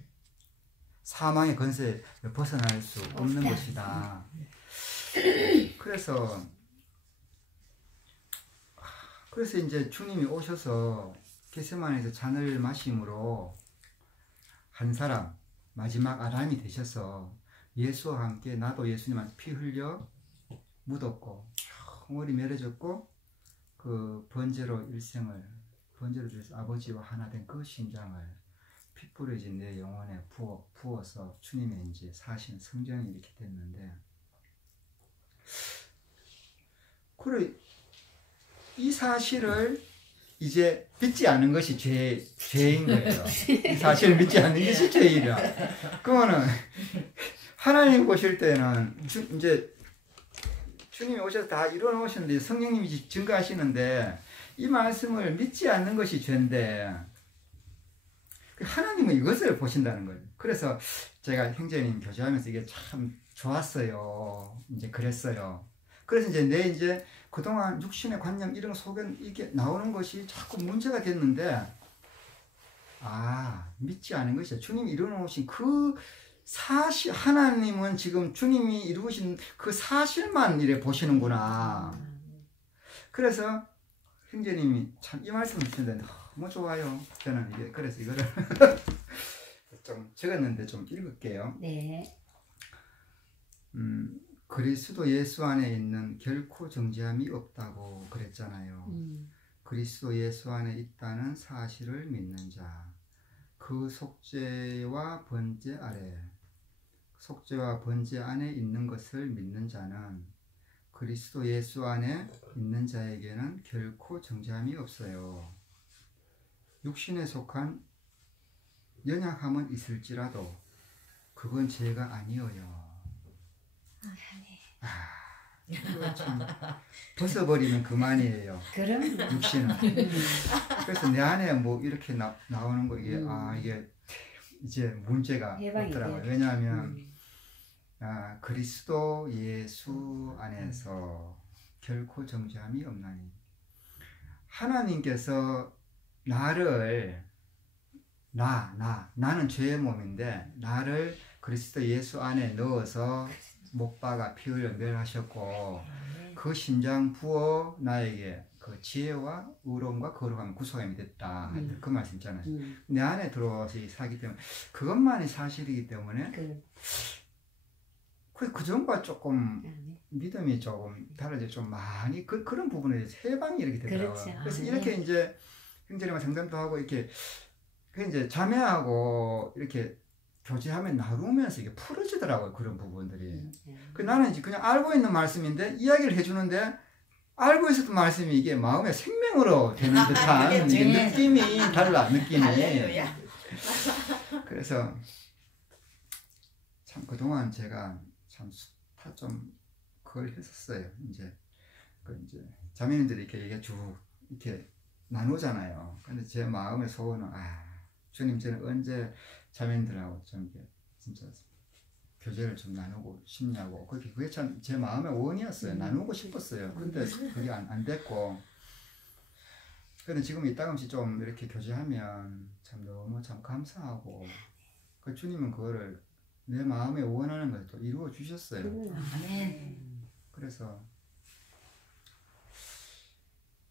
사망의 권세에 벗어날 수 없는 것이다. 그래서 이제 주님이 오셔서 겟세마네에서 잔을 마심으로 한 사람, 마지막 아담이 되셔서 예수와 함께 나도 예수님한테 피 흘려 묻었고 영원히 멸해졌고 그 번제로 번제로 주셔서 아버지와 하나 된 그 심장을 피 뿌려진 내 영혼에 부어서 주님의 이제 사신 성전이 이렇게 됐는데, 그래 이 사실을 이제 믿지 않는 것이 죄인 거예요. 이 사실을 믿지 않는 것이 죄이라. 그러면은 하나님 보실 때는 이제 주님이 오셔서 다 이뤄놓으셨는데 성령님이 증거하시는데 이 말씀을 믿지 않는 것이 죄인데 하나님은 이것을 보신다는 거예요. 그래서 제가 형제님 교제하면서 이게 참 좋았어요. 이제 그랬어요. 그래서 이제 그동안 육신의 관념 이런 속에 이게 나오는 것이 자꾸 문제가 됐는데, 믿지 않은 것이야. 주님이 이루어놓으신 그 사실, 하나님은 지금 주님이 이루신 그 사실만 이래 보시는구나. 그래서 형제님이 참 이 말씀을 주시는데 너무 좋아요. 저는 이게 그래서 이거를 좀 적었는데 좀 읽을게요. 네. 그리스도 예수 안에 있는 결코 정죄함이 없다고 그랬잖아요. 그리스도 예수 안에 있다는 사실을 믿는 자, 그 속죄와 번제 안에 있는 것을 믿는 자는 그리스도 예수 안에 있는 자에게는 결코 정죄함이 없어요. 육신에 속한 연약함은 있을지라도 그건 죄가 아니어요. 이거 참 벗어버리면 그만이에요. 그럼 육신은. 그래서 내 안에 뭐 이렇게 나오는 거 이게 이게 이제 문제가 없더라고요. 왜냐하면 그리스도 예수 안에서 결코 정죄함이 없나니, 하나님께서 나를 나는 죄의 몸인데 나를 그리스도 예수 안에 넣어서 못 박아 피 흘려 멸하셨고 그 심장 부어 나에게 그 지혜와 의로움과 거룩함 구속함이 됐다. 그 말씀 있잖아요. 내 안에 들어와서 살기 때문에 그것만이 사실이기 때문에 그 전과 조금 믿음이 조금 달라져 좀 많이 그런 부분에 해방이 이렇게 되더라고요. 그렇죠. 그래서 이렇게 이제 형제님과 상담도 하고 이렇게 그 이제 자매하고 이렇게 교제하면 나누면서 이게 풀어지더라고요. 그런 부분들이. 그 나는 이제 그냥 알고 있는 말씀인데 이야기를 해주는데 알고 있었던 말씀이 이게 마음의 생명으로 되는 듯한 이게 느낌이 달라. 느낌이. 그래서 참 그동안 제가 참 좀 그걸 했었어요. 이제 자매님들이 이렇게 쭉 이렇게 나누잖아요. 근데 제 마음의 소원은 주님 저는 언제 자매님들하고 좀 이렇게 진짜 교제를 좀 나누고 싶냐고, 그게 참 제 마음의 원이었어요. 나누고 싶었어요. 근데 그게 안 됐고, 근데 지금 이따금씩 좀 이렇게 교제하면 참 너무 참 감사하고, 그 주님은 그거를 내 마음에 원하는 걸 또 이루어 주셨어요. 그래서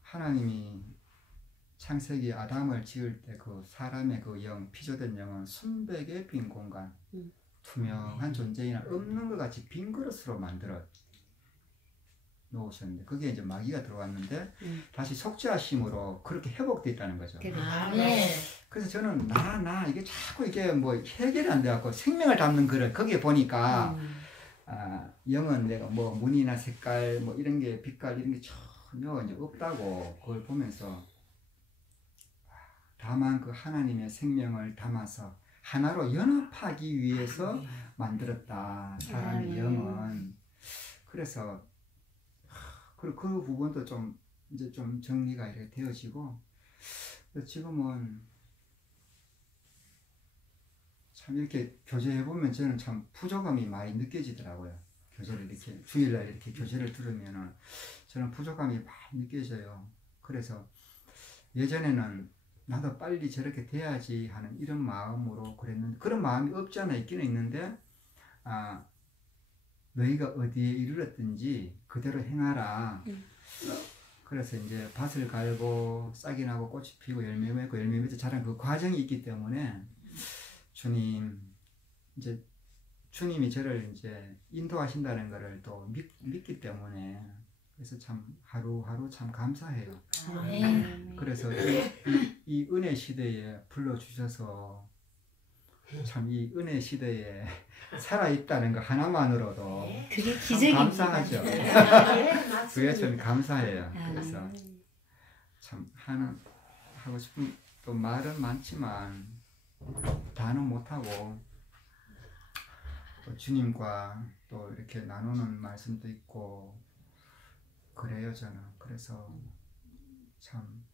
하나님이 창세기 아담을 지을 때 그 사람의 그 영, 피조된 영은 순백의 빈 공간, 투명한 존재이나 없는 것 같이 빈 그릇으로 만들어 놓으셨는데, 그게 이제 마귀가 들어왔는데 다시 속죄하심으로 그렇게 회복되어 있다는 거죠. 그래서 저는 이게 자꾸 이게 뭐 해결이 안 돼갖고 생명을 담는 그릇, 거기에 보니까 영은 내가 뭐 무늬나 색깔 뭐 이런 게 빛깔 이런 게 전혀 이제 없다고 그걸 보면서, 다만 그 하나님의 생명을 담아서 하나로 연합하기 위해서 만들었다, 사람의 영은. 그래서 그 부분도 좀 이제 좀 정리가 이렇게 되어지고, 지금은 참 이렇게 교제해 보면 저는 참 부족함이 많이 느껴지더라고요. 교제를 이렇게 주일날 이렇게 교제를 들으면은 저는 부족함이 많이 느껴져요. 그래서 예전에는 나도 빨리 저렇게 돼야지 하는 이런 마음으로 그랬는데, 그런 마음이 없지 않아 있기는 있는데, 너희가 어디에 이르렀든지 그대로 행하라. 그래서 이제 밭을 갈고 싹이 나고 꽃이 피고 열매 맺고 열매 맺어 자란 그 과정이 있기 때문에 이제 주님이 저를 이제 인도하신다는 것을 또 믿기 때문에, 그래서 참 하루하루 참 감사해요. 그래서 이 은혜 시대에 불러주셔서 참 이 은혜 시대에 살아있다는 거 하나만으로도 그게 참 기적입니다. 감사하죠. 그게 참 감사해요. 그래서 참 하고 싶은 또 말은 많지만 다는 못하고, 또 주님과 또 이렇게 나누는 말씀도 있고 그래요 저는. 그래서 참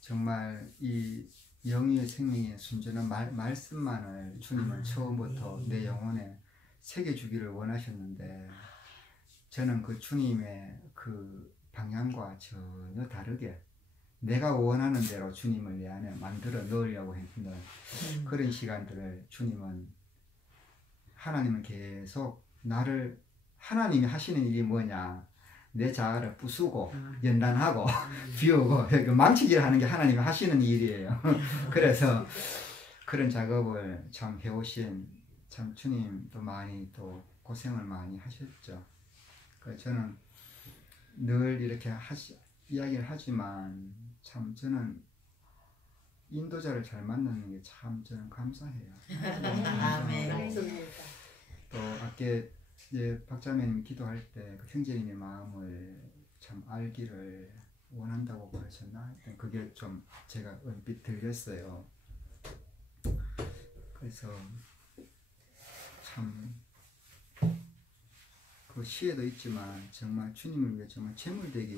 정말 이 영의 생명의 순전한 말씀만을 주님은 처음부터 내 영혼에 새겨주기를 원하셨는데, 저는 그 주님의 그 방향과 전혀 다르게 내가 원하는 대로 주님을 내 안에 만들어 넣으려고 했는 그런 시간들을 하나님은 계속 나를, 하나님이 하시는 일이 뭐냐, 내 자아를 부수고 연단하고 비우고 망치질 하는 게 하나님이 하시는 일이에요. 그래서 그런 작업을 참 해오신 참 주님도 많이 또 고생을 많이 하셨죠. 그래서 저는 늘 이렇게 이야기를 하지만 참 저는 인도자를 잘 만나는 게 참 저는 감사해요. 아멘. 또 아까 박자매님 기도할 때 그 형제님의 마음을 참 알기를 원한다고 그러셨나? 그게 좀 제가 얼핏 들렸어요. 그래서 참 그 시에도 있지만 정말 주님을 위해 정말 제물되기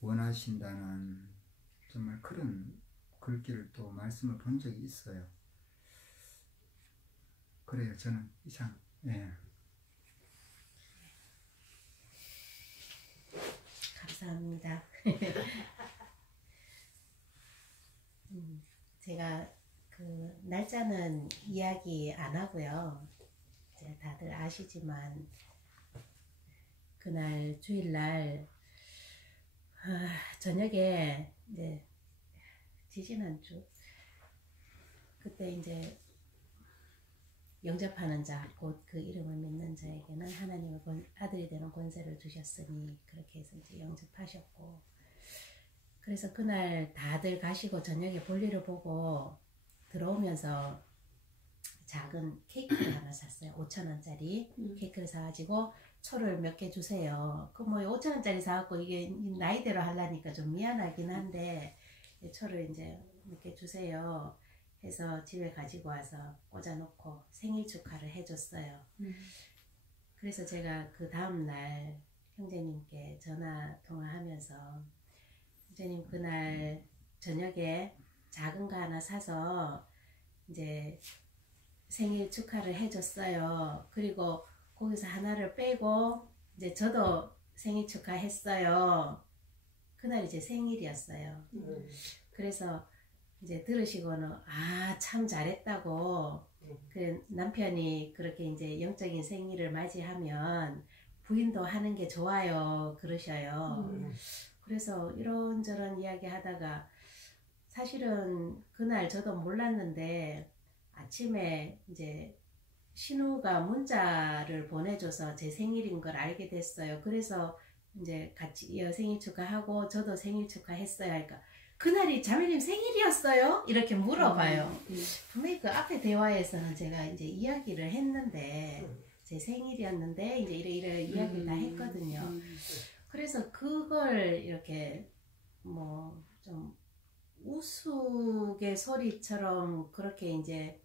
원하신다는 정말 그런 글귀를 또 말씀을 본 적이 있어요. 그래요. 저는 이상. 예. 감사합니다. 제가 그 날짜는 이야기 안 하고요. 이제 다들 아시지만 그날 주일날 저녁에 이제 지지난주 그때 이제 영접하는 자, 곧 그 이름을 믿는 자에게는 하나님의 아들이 되는 권세를 주셨으니, 그렇게 해서 이제 영접하셨고, 그래서 그날 다들 가시고 저녁에 볼일을 보고 들어오면서 작은 케이크를 하나 샀어요. 5,000원짜리 케이크를 사가지고 초를 몇 개 주세요. 그 뭐 5,000원짜리 사갖고 이게 나이대로 하려니까 좀 미안하긴 한데 초를 이제 몇 개 주세요 해서 집에 가지고 와서 꽂아놓고 생일 축하를 해줬어요. 그래서 제가 그 다음날 형제님께 전화 통화하면서, 형제님 그날 저녁에 작은 거 하나 사서 이제 생일 축하를 해줬어요. 그리고 거기서 하나를 빼고 이제 저도 생일 축하했어요. 그날 이제 생일이었어요. 그래서 이제 들으시고는 참 잘했다고, 그 남편이 그렇게 이제 영적인 생일을 맞이하면 부인도 하는 게 좋아요 그러셔요. 그래서 이런저런 이야기 하다가 사실은 그날 저도 몰랐는데 아침에 이제 신우가 문자를 보내줘서 제 생일인 걸 알게 됐어요. 그래서 이제 같이 생일 축하하고 저도 생일 축하했어요. 그러니까 그날이 자매님 생일이었어요? 이렇게 물어봐요. 분명히 그 앞에 대화에서는 제가 이제 이야기를 했는데 제 생일이었는데 이제 이래 이야기를 다 했거든요. 그래서 그걸 이렇게 뭐 좀 우스갯소리처럼 그렇게 이제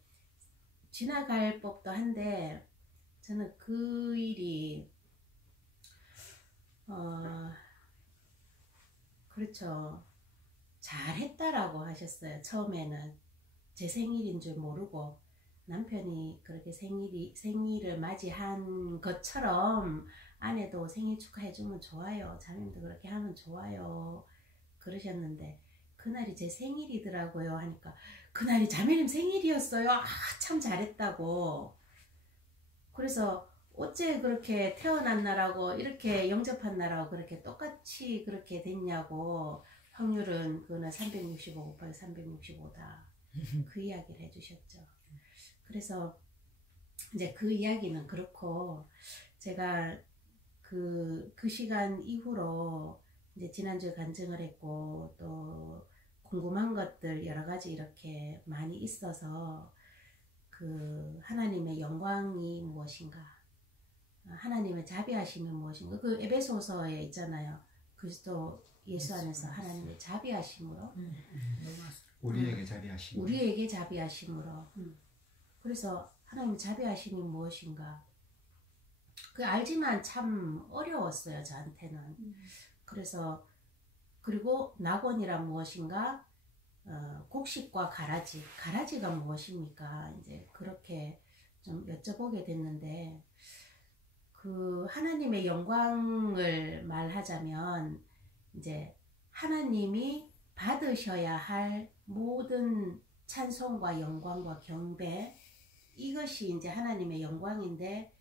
지나갈 법도 한데, 저는 그 일이 그렇죠, 잘했다라고 하셨어요. 처음에는 제 생일인 줄 모르고 남편이 그렇게 생일을 맞이한 것처럼 아내도 생일 축하해주면 좋아요, 자매님도 그렇게 하면 좋아요 그러셨는데, 그날이 제 생일이더라고요 하니까 그날이 자매님 생일이었어요. 아, 참 잘했다고. 그래서 어째 그렇게 태어난 날하고 이렇게 영접한 날하고 그렇게 똑같이 그렇게 됐냐고. 확률은 그날 365 곱하기 365다. 그 이야기를 해주셨죠. 그래서 이제 그 이야기는 그렇고 제가 그 시간 이후로 이제 지난주에 간증을 했고 또 궁금한 것들 여러 가지 이렇게 많이 있어서 그 하나님의 영광이 무엇인가, 하나님의 자비하심이 무엇인가, 그 에베소서에 있잖아요. 그리스도 예수 안에서 하나님의 자비하심으로 우리에게 자비하심. 우리에게 자비하심으로. 그래서 하나님의 자비하심이 무엇인가 그 알지만 참 어려웠어요 저한테는. 그래서 그리고 낙원이란 무엇인가, 곡식과 가라지가 무엇입니까, 이제 그렇게 좀 여쭤보게 됐는데 그 하나님의 영광을 말하자면 이제 하나님이 받으셔야 할 모든 찬송과 영광과 경배, 이것이 이제 하나님의 영광인데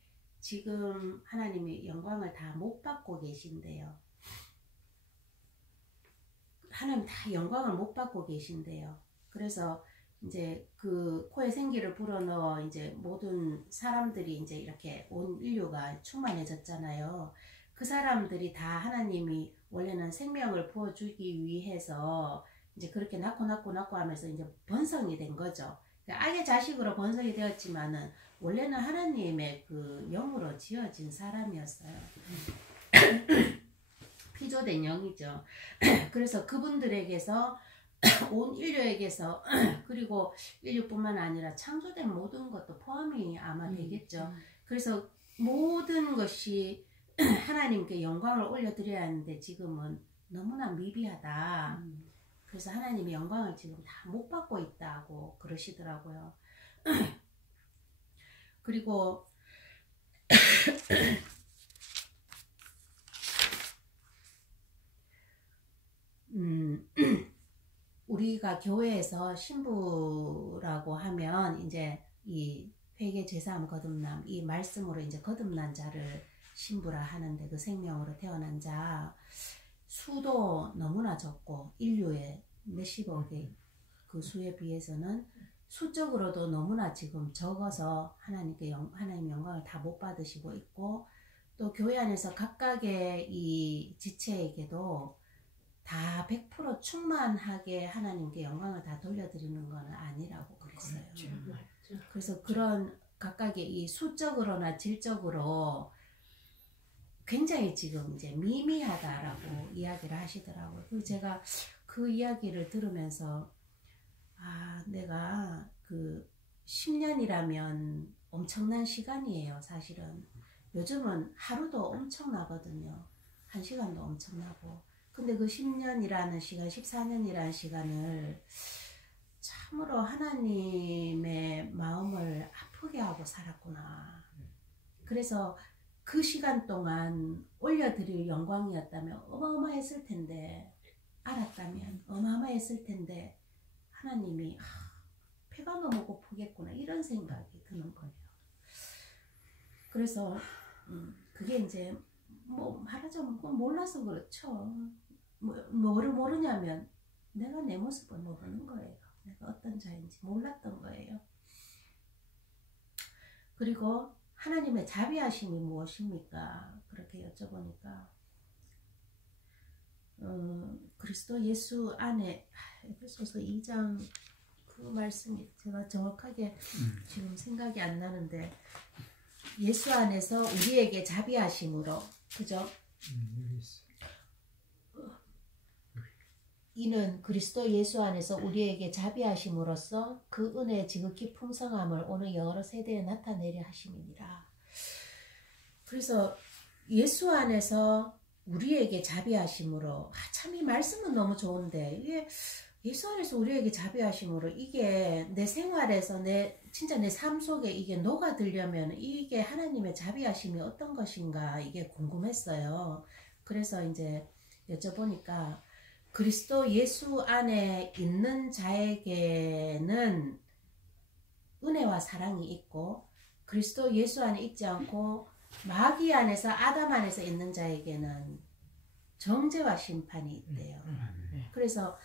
지금 하나님의 영광을 다 못 받고 계신데요. 하나님 다 영광을 못 받고 계신데요. 그래서 이제 그 코에 생기를 불어넣어 이제 모든 사람들이 이제 이렇게 온 인류가 충만해졌잖아요. 그 사람들이 다 하나님이 원래는 생명을 부어주기 위해서 이제 그렇게 낳고 하면서 이제 번성이 된 거죠. 악의 자식으로 번성이 되었지만은 원래는 하나님의 그 영으로 지어진 사람이었어요. 피조된 영이죠. 그래서 그분들에게서 온 인류에게서 그리고 인류뿐만 아니라 창조된 모든 것도 포함이 아마 되겠죠. 그래서 모든 것이 하나님께 영광을 올려드려야 하는데 지금은 너무나 미비하다. 그래서 하나님의 영광을 지금 다 못 받고 있다고 그러시더라고요. 그리고 우리가 교회에서 신부라고 하면 이제 이 회개 제사함 거듭남 이 말씀으로 이제 거듭난 자를 신부라 하는데 그 생명으로 태어난 자 수도 너무나 적고 인류의 몇십억의 그 수에 비해서는 수적으로도 너무나 지금 적어서 하나님의 영광을 다 못 받으시고 있고 또 교회 안에서 각각의 이 지체에게도 다 100% 충만하게 하나님께 영광을 다 돌려드리는 건 아니라고 그랬어요. 그래서 그런 각각의 이 수적으로나 질적으로 굉장히 지금 이제 미미하다라고 이야기를 하시더라고요. 그리고 제가 그 이야기를 들으면서 아, 내가 그 10년이라면 엄청난 시간이에요, 사실은. 요즘은 하루도 엄청나거든요. 1시간도 엄청나고. 근데 그 10년이라는 시간, 14년이라는 시간을 참으로 하나님의 마음을 아프게 하고 살았구나. 그래서 그 시간 동안 올려드릴 영광이었다면 어마어마했을 텐데, 알았다면 어마어마했을 텐데, 하나님이 배가 너무 고프겠구나 이런 생각이 드는 거예요. 그래서 그게 이제 뭐 말하자면 몰라서 그렇죠. 뭐를 모르냐면 내가 내 모습을 모르는 거예요. 내가 어떤 자인지 몰랐던 거예요. 그리고 하나님의 자비하심이 무엇입니까? 그렇게 여쭤보니까 그리스도 예수 안에 에베소서 2장 그 말씀이 제가 정확하게 지금 생각이 안 나는데 예수 안에서 우리에게 자비하심으로 그죠? 이는 그리스도 예수 안에서 우리에게 자비하심으로써 그 은혜의 지극히 풍성함을 오늘 여러 세대에 나타내려 하심이니라. 그래서 예수 안에서 우리에게 자비하심으로 참 이 말씀은 너무 좋은데 이게 예수 안에서 우리에게 자비하심으로 이게 내 생활에서 진짜 내 삶 속에 이게 녹아들려면 이게 하나님의 자비하심이 어떤 것인가 이게 궁금했어요. 그래서 이제 여쭤보니까 그리스도 예수 안에 있는 자에게는 은혜와 사랑이 있고, 그리스도 예수 안에 있지 않고 마귀 안에서, 아담 안에서 있는 자에게는 정죄와 심판이 있대요. 그래서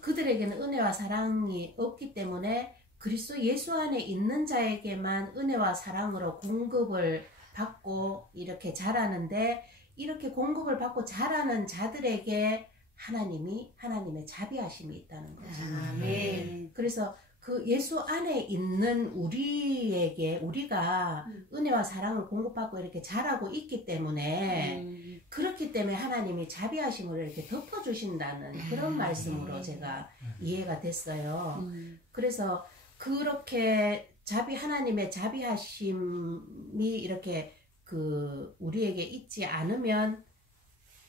그들에게는 은혜와 사랑이 없기 때문에 그리스도 예수 안에 있는 자에게만 은혜와 사랑으로 공급을 받고 이렇게 자라는데, 이렇게 공급을 받고 자라는 자들에게 하나님의 자비하심이 있다는 거죠. 아멘. 그래서 그 예수 안에 있는 우리가 은혜와 사랑을 공급받고 이렇게 자라고 있기 때문에, 그렇기 때문에 하나님이 자비하심으로 이렇게 덮어주신다는 그런 말씀으로 제가 이해가 됐어요. 그래서 그렇게 하나님의 자비하심이 이렇게 우리에게 있지 않으면,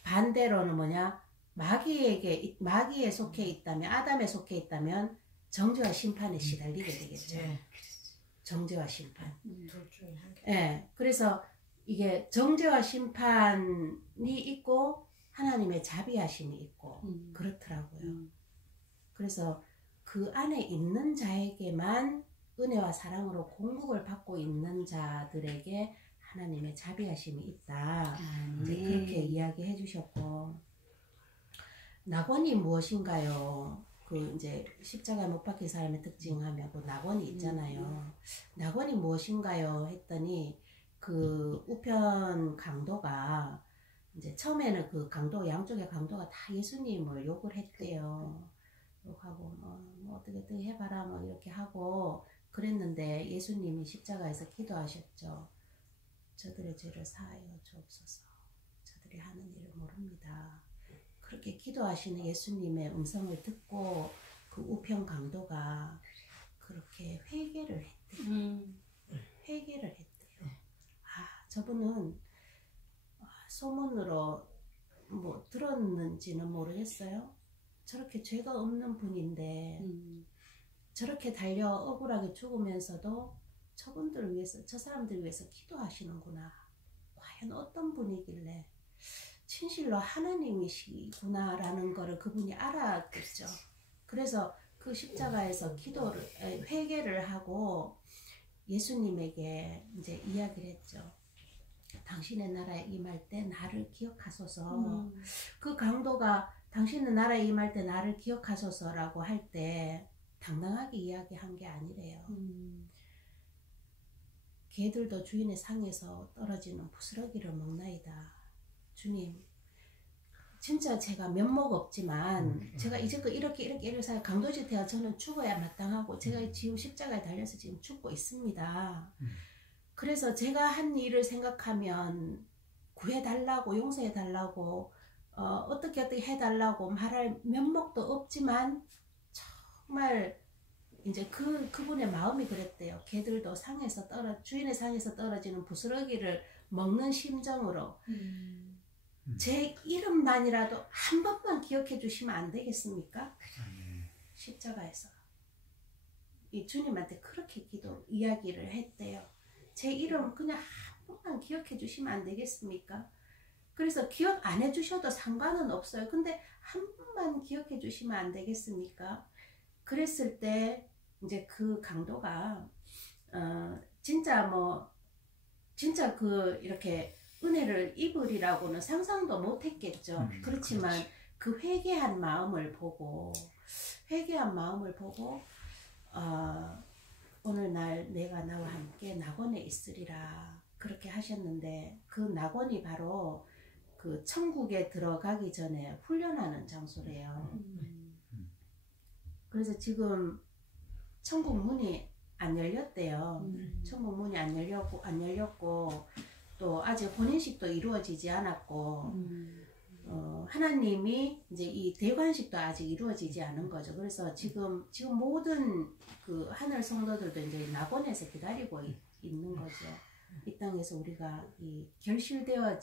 반대로는 뭐냐, 마귀에 속해 있다면, 아담에 속해 있다면 정죄와 심판에 시달리게 되겠죠. 정죄와 심판. 예, 그래서 이게 정죄와 심판이 있고 하나님의 자비하심이 있고 그렇더라고요. 그래서 그 안에 있는 자에게만 은혜와 사랑으로 공급을 받고 있는 자들에게 하나님의 자비하심이 있다. 이제 그렇게 이야기해 주셨고, 낙원이 무엇인가요? 이제 십자가에 못 박힌 사람의 특징하면 낙원이 있잖아요. 낙원이 무엇인가요? 했더니 그 우편 강도가 이제 처음에는 그 양쪽의 강도가 다 예수님을 욕을 했대요. 욕하고 뭐 어떻게 해봐라 뭐 이렇게 하고 그랬는데, 예수님이 십자가에서 기도하셨죠. 저들의 죄를 사하여 주옵소서. 저들이 하는 일을 모릅니다. 그렇게 기도하시는 예수님의 음성을 듣고 그 우편 강도가 그렇게 회개를 했대요. 회개를 했대요. 저분은 소문으로 뭐 들었는지는 모르겠어요. 저렇게 죄가 없는 분인데 저렇게 달려 억울하게 죽으면서도 저분들을 위해서, 저 사람들을 위해서 기도하시는구나. 과연 어떤 분이길래 진실로 하나님이시구나라는 거를 그분이 알았겠죠. 그래서 그 십자가에서 회개를 하고 예수님에게 이제 이야기를 했죠. 당신의 나라에 임할 때 나를 기억하소서. 그 강도가 당신의 나라에 임할 때 나를 기억하소서라고 할 때 당당하게 이야기한 게 아니래요. 개들도 주인의 상에서 떨어지는 부스러기를 먹나이다. 주님, 진짜 제가 면목 없지만 제가 이제껏 이렇게 살 강도짓해야 저는 죽어야 마땅하고, 제가 지금 십자가에 달려서 지금 죽고 있습니다. 그래서 제가 한 일을 생각하면 구해달라고, 용서해달라고, 어떻게 해달라고 말할 면목도 없지만, 정말 이제 그분의 마음이 그랬대요. 개들도 주인의 상에서 떨어지는 부스러기를 먹는 심정으로 제 이름만이라도 한 번만 기억해 주시면 안 되겠습니까? 십자가에서 이 주님한테 그렇게 이야기를 했대요. 제 이름 그냥 한 번만 기억해 주시면 안 되겠습니까? 그래서 기억 안 해주셔도 상관은 없어요. 근데 한 번만 기억해 주시면 안 되겠습니까? 그랬을 때 이제 그 강도가 진짜 이렇게 은혜를 입으리라고는 상상도 못했겠죠. 그렇지만 그 회개한 마음을 보고 오늘날 내가 나와 함께 낙원에 있으리라 그렇게 하셨는데, 그 낙원이 바로 그 천국에 들어가기 전에 훈련하는 장소래요. 그래서 지금 천국 문이 안 열렸대요. 천국 문이 안 열렸고 또 아직 혼인식도 이루어지지 않았고, 하나님이 이제 이 대관식도 아직 이루어지지 않은 거죠. 그래서 지금 모든 그 하늘 성도들도 이제 낙원에서 기다리고 있는 거죠. 이 땅에서 우리가 결실되어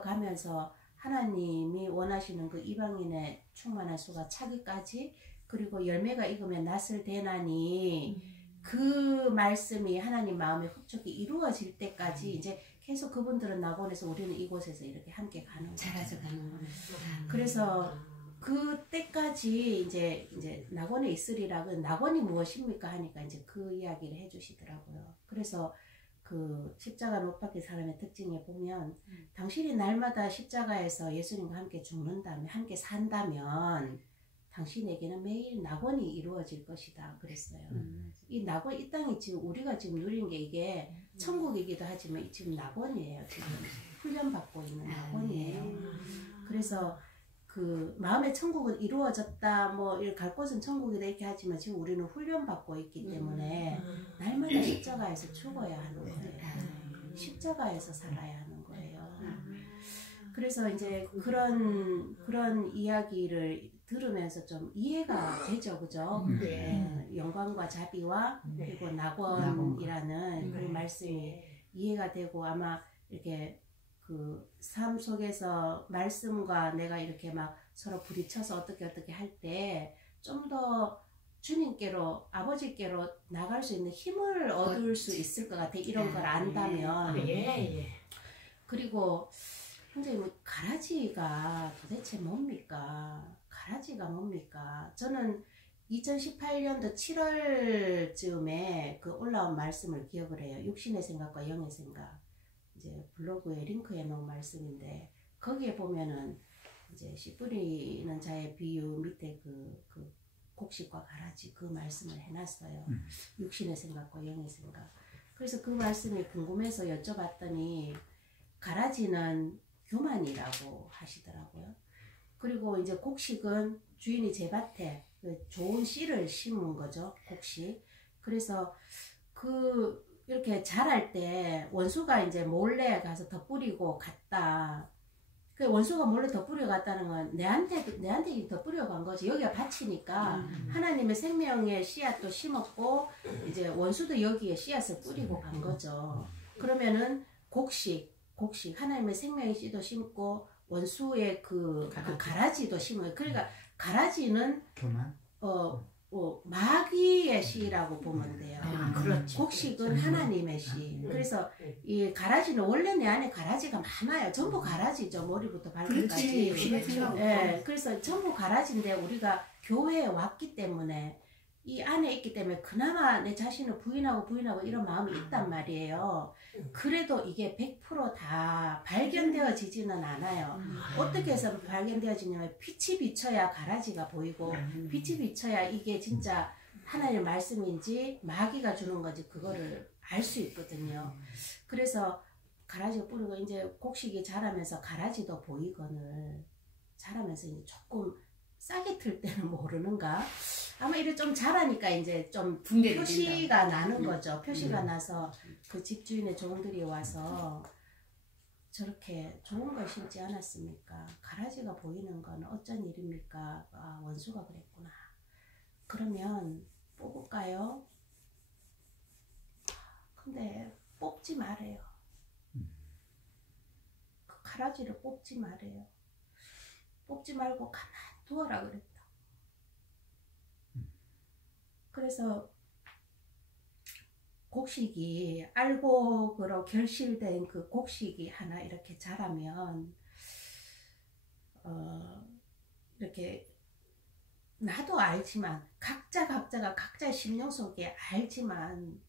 가면서 하나님이 원하시는 그 이방인의 충만한 수가 차기까지, 그리고 열매가 익으면 낫을 대나니 그 말씀이 하나님 마음에 흡족히 이루어질 때까지 이제 계속 그분들은 낙원에서 우리는 이곳에서 이렇게 함께 가는 거죠. 자라져 가는구나. 그래서 그때까지 이제 낙원에 있으리라. 낙원이 무엇입니까 하니까 이제 그 이야기를 해주시더라고요. 그래서 그 십자가 못 박힌 사람의 특징에 보면 당신이 날마다 십자가에서 예수님과 함께 죽는다면, 함께 산다면 당신에게는 매일 낙원이 이루어질 것이다 그랬어요. 이 낙원, 이 땅이 지금 우리가 지금 누린 게 이게 천국이기도 하지만 지금 낙원이에요. 지금 훈련받고 있는 낙원이에요. 그래서 그 마음의 천국은 이루어졌다, 뭐 갈 곳은 천국이다 이렇게 하지만 지금 우리는 훈련받고 있기 때문에 날마다 십자가에서 죽어야 하는 거예요. 십자가에서 살아야 하는 거예요. 그래서 이제 그런 이야기를 들으면서 좀 이해가 되죠, 그죠? 영광과 자비와 그리고 낙원이라는 그 말씀이 이해가 되고, 아마 이렇게 그 삶 속에서 말씀과 내가 이렇게 막 서로 부딪혀서 어떻게 할 때 좀 더 주님께로, 아버지께로 나갈 수 있는 힘을 얻을 수 있을 것 같아. 이런 걸 안다면. 그리고 선생님, 가라지가 도대체 뭡니까? 가라지가 뭡니까? 저는 2018년도 7월쯤에 그 올라온 말씀을 기억을 해요. 육신의 생각과 영의 생각. 이제 블로그에 링크해 놓은 말씀인데, 거기에 보면은 이제 씨 뿌리는 자의 비유 밑에 그 곡식과 가라지 그 말씀을 해놨어요. 육신의 생각과 영의 생각. 그래서 그 말씀이 궁금해서 여쭤봤더니 가라지는 교만이라고 하시더라고요. 그리고 이제 곡식은 주인이 제 밭에 좋은 씨를 심은 거죠, 곡식. 그래서 이렇게 자랄 때 원수가 이제 몰래 가서 덧뿌리고 갔다. 그 원수가 몰래 덧뿌려 갔다는 건 내한테 덧뿌려 간 거지. 여기가 밭이니까 하나님의 생명의 씨앗도 심었고 이제 원수도 여기에 씨앗을 뿌리고 간 거죠. 그러면은 곡식 하나님의 생명의 씨도 심고 원수의 그 가라지도 심어요. 그러니까 가라지는 교만? 마귀의 씨라고 보면 돼요. 그렇지. 곡식은 하나님의 씨. 그래서 이 가라지는 원래 내 안에 가라지가 많아요. 전부 가라지죠. 머리부터 발끝까지. 예, 그래서 전부 가라지인데 우리가 교회에 왔기 때문에 이 안에 있기 때문에 그나마 내 자신을 부인하고 이런 마음이 있단 말이에요. 그래도 이게 100% 발견되어지지는 않아요. 어떻게 해서 발견되어지냐면 빛이 비쳐야 가라지가 보이고 빛이 비쳐야 이게 진짜 하나님의 말씀인지 마귀가 주는 건지 그거를 알 수 있거든요. 그래서 가라지가 뿌리고 이제 곡식이 자라면서 가라지도 보이거늘 자라면서 이제 조금 싹이 틀 때는 모르는가? 아마 이래 좀 자라니까 이제 좀 표시가 나는 거죠. 표시가 나서 그 집주인의 종들이 와서 저렇게 좋은 걸 심지 않았습니까? 가라지가 보이는 건 어쩐 일입니까? 아, 원수가 그랬구나. 그러면 뽑을까요? 근데 뽑지 말아요. 그 가라지를 뽑지 말아요. 뽑지 말고 가만히 두어라 그랬다. 그래서 곡식이 알곡으로 결실된 그 곡식이 하나 이렇게 자라면 이렇게 나도 알지만 각자가 각자의 심령 속에 알지만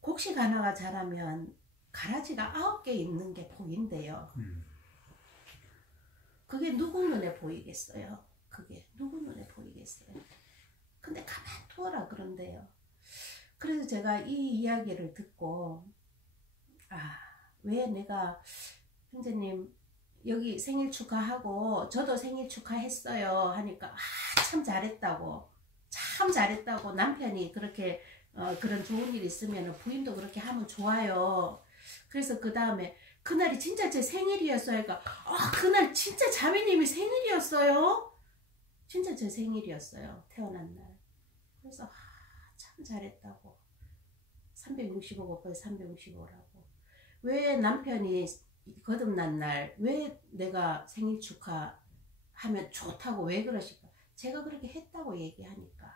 곡식 하나가 자라면 가라지가 9개 있는 게 보인대요. 그게 누구 눈에 보이겠어요? 그게 누구 눈에 보이겠어요? 근데 가만 두어라 그런데요. 그래서 제가 이 이야기를 듣고 왜 내가 형제님 여기 생일 축하하고 저도 생일 축하했어요 하니까 참 잘했다고 남편이 그렇게 그런 좋은 일 있으면 부인도 그렇게 하면 좋아요. 그래서 그 다음에 그날이 진짜 제 생일이었어요. 그러니까 그날 진짜 자매님이 생일이었어요. 진짜 제 생일이었어요. 태어난 날. 그래서 참 잘했다고. 365 곱하기 365라고. 왜 남편이 거듭난 날 왜 내가 생일 축하하면 좋다고 왜 그러실까? 제가 그렇게 했다고 얘기하니까.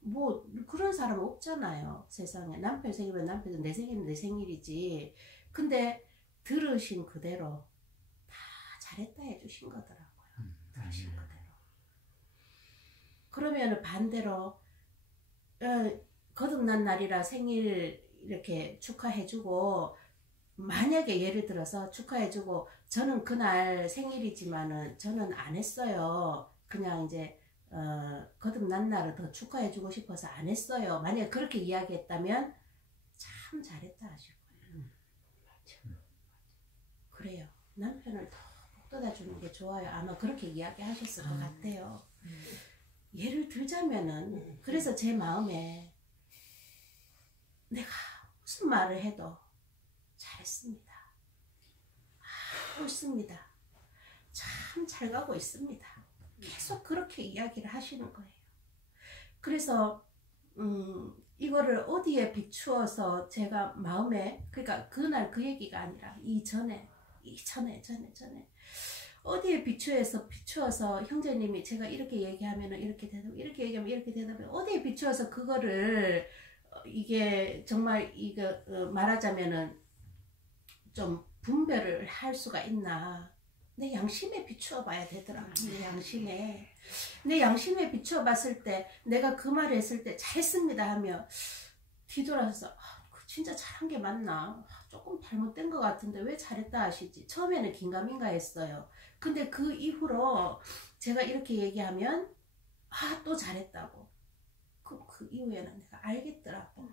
뭐 그런 사람 없잖아요. 세상에. 남편 생일은 남편도 내 생일은 내 생일이지. 근데 들으신 그대로 다 잘했다 해주신 거더라고요. 들으신 그대로. 그러면 반대로 거듭난 날이라 생일 이렇게 축하해주고, 만약에 예를 들어서 축하해주고 저는 그날 생일이지만은 저는 안 했어요. 그냥 이제 거듭난 날을 더 축하해주고 싶어서 안 했어요. 만약에 그렇게 이야기했다면 참 잘했다 하실 거예요. 그래요. 남편을 더 복돋아 주는 게 좋아요. 아마 그렇게 이야기하셨을 것 같아요. 예를 들자면은, 그래서 제 마음에 내가 무슨 말을 해도 잘했습니다. 옳습니다. 참 잘 가고 있습니다. 계속 그렇게 이야기를 하시는 거예요. 그래서 이거를 어디에 비추어서 제가 마음에, 그러니까 그날 그 얘기가 아니라 이전에 어디에 비추어서 형제님이 제가 이렇게 얘기하면 이렇게 대답, 이렇게 얘기하면 이렇게 대답해, 어디에 비추어서 그거를 이게 정말 이거 말하자면은 좀 분별을 할 수가 있나. 내 양심에 비추어 봐야 되더라고요. 내 양심에 비추어 봤을 때 내가 그 말을 했을 때 잘했습니다 하며 뒤돌아서 진짜 잘한 게 맞나? 조금 잘못된 것 같은데 왜 잘했다 하시지? 처음에는 긴가민가 했어요. 근데 그 이후로 제가 이렇게 얘기하면 또 잘했다고. 그 이후에는 내가 알겠더라고.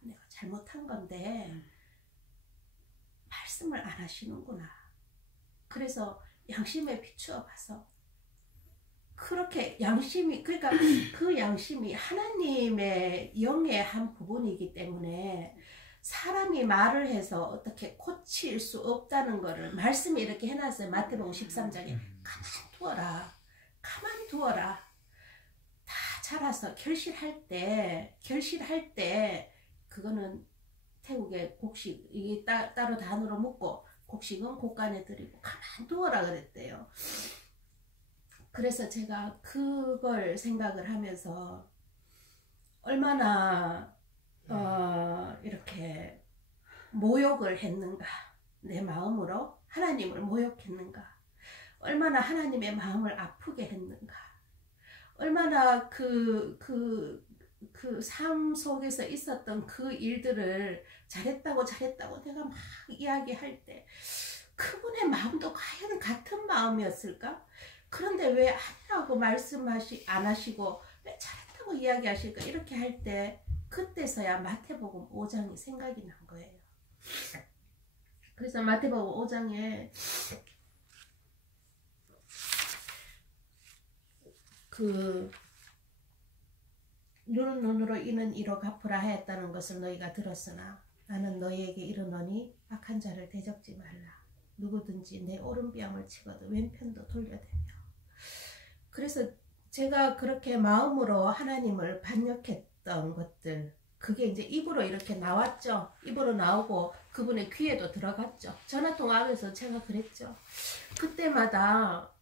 내가 잘못한 건데 말씀을 안 하시는구나. 그래서 양심에 비추어 봐서 그렇게 양심이, 그러니까 그 양심이 하나님의 영의 한 부분이기 때문에 사람이 말을 해서 어떻게 고칠 수 없다는 거를 말씀이 이렇게 해놨어요. 마태복음 13장에 가만 두어라. 다 자라서 결실할 때 그거는 태국의 곡식, 이게 따로 단어로 묻고 곡식은 곡간에 들이고 가만 두어라 그랬대요. 그래서 제가 그걸 생각을 하면서 얼마나 이렇게 모욕을 했는가, 내 마음으로 하나님을 모욕했는가, 얼마나 하나님의 마음을 아프게 했는가, 얼마나 그 삶 속에서 있었던 그 일들을 잘했다고 내가 막 이야기할 때 그분의 마음도 과연 같은 마음이었을까? 그런데 왜 아니라고 안 하시고 왜 잘했다고 이야기하실까? 이렇게 할 때 그때서야 마태복음 5장이 생각이 난 거예요. 그래서 마태복음 5장에 눈은 눈으로 이는 이로 갚으라 하였다는 것을 너희가 들었으나 나는 너희에게 이르노니 악한 자를 대적지 말라. 누구든지 내 오른뺨을 치거든 왼편도 돌려대며. 그래서 제가 그렇게 마음으로 하나님을 반역했던 것들, 그게 이제 입으로 이렇게 나왔죠. 입으로 나오고 그분의 귀에도 들어갔죠. 전화통화하면서 제가 그랬죠. 그때마다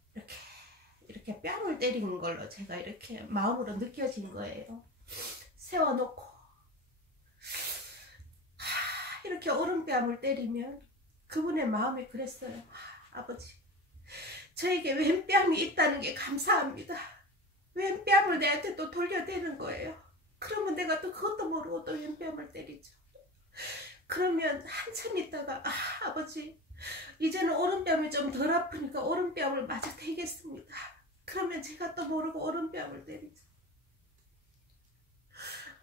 이렇게 뺨을 때리는 걸로 제가 이렇게 마음으로 느껴진 거예요. 세워놓고 이렇게 오른뺨을 때리면 그분의 마음이 그랬어요. 아버지, 저에게 왼뺨이 있다는 게 감사합니다. 왼뺨을 내한테 또 돌려대는 거예요. 그러면 내가 또 그것도 모르고 또 왼뺨을 때리죠. 그러면 한참 있다가 아버지, 이제는 오른뺨이 좀 덜 아프니까 오른뺨을 마저 대겠습니다. 그러면 제가 또 모르고 오른뺨을 때리죠.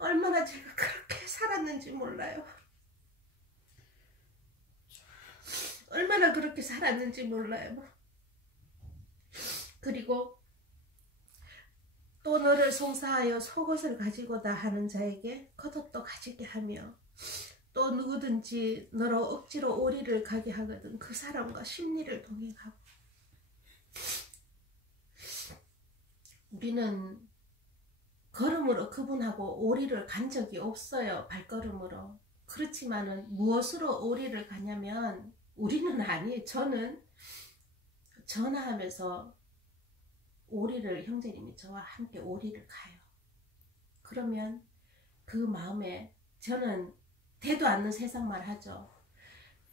얼마나 제가 그렇게 살았는지 몰라요. 얼마나 그렇게 살았는지 몰라요. 그리고 또 너를 송사하여 속옷을 가지고다 하는 자에게 겉옷도 가지게 하며 또 누구든지 너로 억지로 오리를 가게 하거든 그 사람과 심리를 동행하고. 우리는 걸음으로 그분하고 오리를 간 적이 없어요. 발걸음으로. 그렇지만은 무엇으로 오리를 가냐면, 우리는 아니에요. 저는 전화하면서 오리를, 형제님이 저와 함께 오리를 가요. 그러면 그 마음에 저는 되도 않는 세상말 하죠.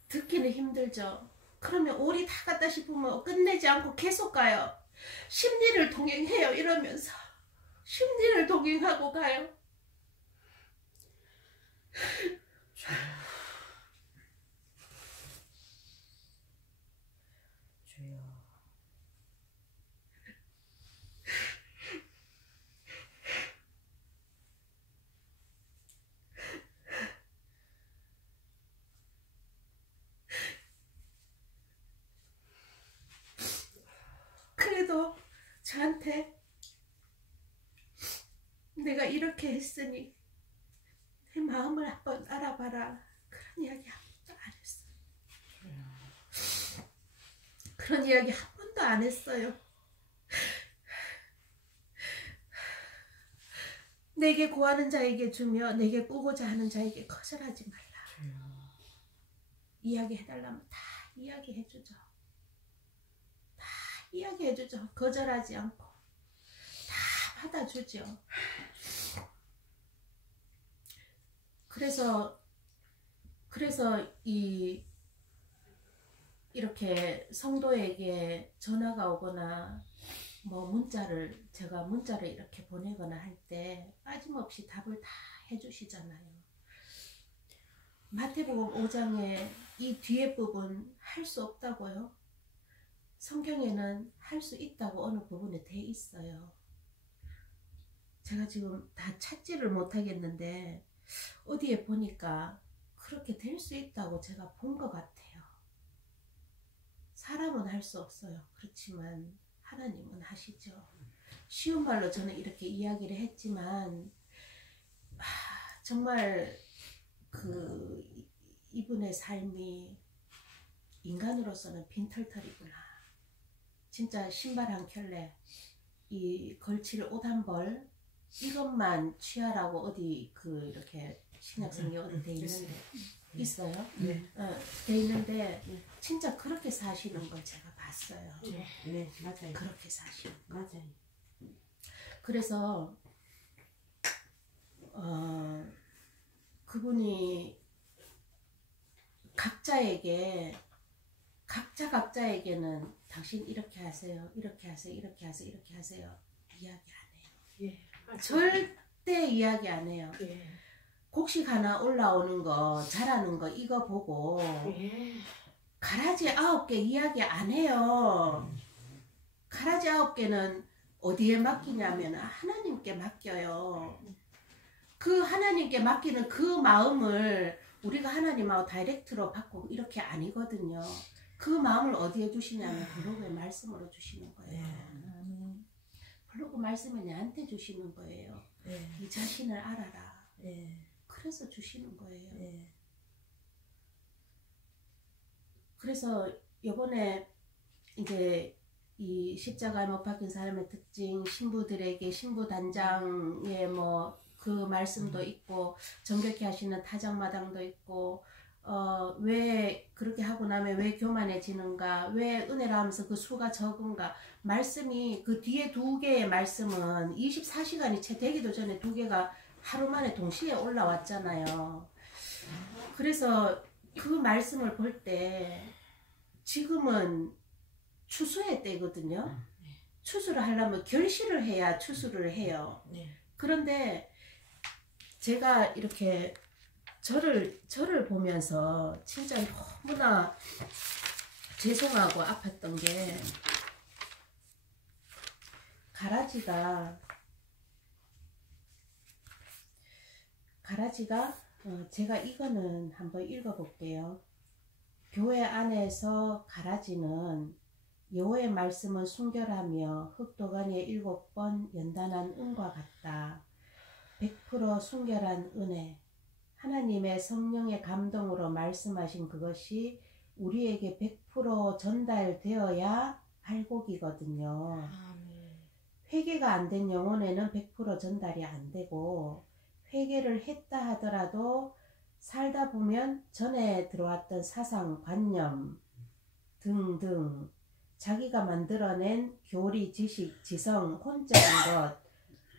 듣기는 힘들죠. 그러면 올이 다 갔다 싶으면 끝내지 않고 계속 가요. 심리를 동행해요. 이러면서 심리를 동행하고 가요. 주여. 그래도 저한테 내가 이렇게 했으니 내 마음을 한번 알아봐라. 그런 이야기 한 번도 안 했어요. 그런 이야기 한 번도 안 했어요. 내게 구하는 자에게 주며 내게 꾸고자 하는 자에게 거절하지 말라. 이야기해달라면 다 이야기해주죠. 다 이야기해주죠. 거절하지 않고 다 받아주죠. 그래서 이렇게 성도에게 전화가 오거나 뭐 제가 문자를 이렇게 보내거나 할 때 빠짐없이 답을 다 해주시잖아요. 마태복음 5장에 이 뒤에 부분 할 수 없다고요? 성경에는 할 수 있다고 어느 부분에 돼 있어요. 제가 지금 다 찾지를 못하겠는데 어디에 보니까 그렇게 될 수 있다고 제가 본 것 같아요. 사람은 할 수 없어요. 그렇지만 하나님은 하시죠. 쉬운 말로 저는 이렇게 이야기를 했지만 정말 이분의 삶이 인간으로서는 빈털털이구나. 진짜 신발 한 켤레, 이 걸칠 옷 한 벌, 이것만 취하라고 어디 이렇게 신약성경 어디 돼 있는데 있어요? 네. 돼 있는데 진짜 그렇게 사시는 걸 제가 봤어요. 네, 맞아요. 그렇게 사시는 거. 맞아요. 그래서 그분이 각자에게는 당신 이렇게 하세요, 이렇게 하세요, 이렇게 하세요, 이렇게 하세요 이야기 안 해요. 예, 맞아요. 절대 이야기 안 해요. 예. 곡식 하나 올라오는 거 자라는 거 이거 보고 예. 가라지 9개 이야기 안 해요. 가라지 9개는 어디에 맡기냐면 하나님께 맡겨요. 그 하나님께 맡기는 그 마음을 우리가 하나님하고 다이렉트로 받고 이렇게 아니거든요. 그 마음을 어디에 주시냐면 블로그에 말씀으로 주시는 거예요. 블로그 말씀을 내한테 주시는 거예요. 네. 이 자신을 알아라. 네. 그래서 주시는 거예요. 네. 그래서 요번에 이제 이 십자가에 못 박힌 사람의 특징, 신부들에게 신부단장의 뭐 그 말씀도 있고 정결케 하시는 타작마당도 있고 왜 그렇게 하고 나면 왜 교만해지는가, 왜 은혜라 하면서 그 수가 적은가, 말씀이 그 뒤에 2개의 말씀은 24시간이 채 되기도 전에 2개가 하루 만에 동시에 올라왔잖아요. 그래서 그 말씀을 볼 때 지금은 추수의 때거든요. 추수를 하려면 결실을 해야 추수를 해요. 그런데 제가 이렇게 저를 보면서 진짜 너무나 죄송하고 아팠던 게 가라지가 제가 이거는 한번 읽어볼게요. 교회 안에서 가라지는 여호와의 말씀은 순결하며 흑도가니의 7번 연단한 은과 같다. 100% 순결한 은혜, 하나님의 성령의 감동으로 말씀하신 그것이 우리에게 100% 전달되어야 할곡이거든요. 회개가 안 된 영혼에는 100% 전달이 안 되고, 회개를 했다 하더라도 살다 보면 전에 들어왔던 사상, 관념 등등 자기가 만들어낸 교리, 지식, 지성, 혼적인 것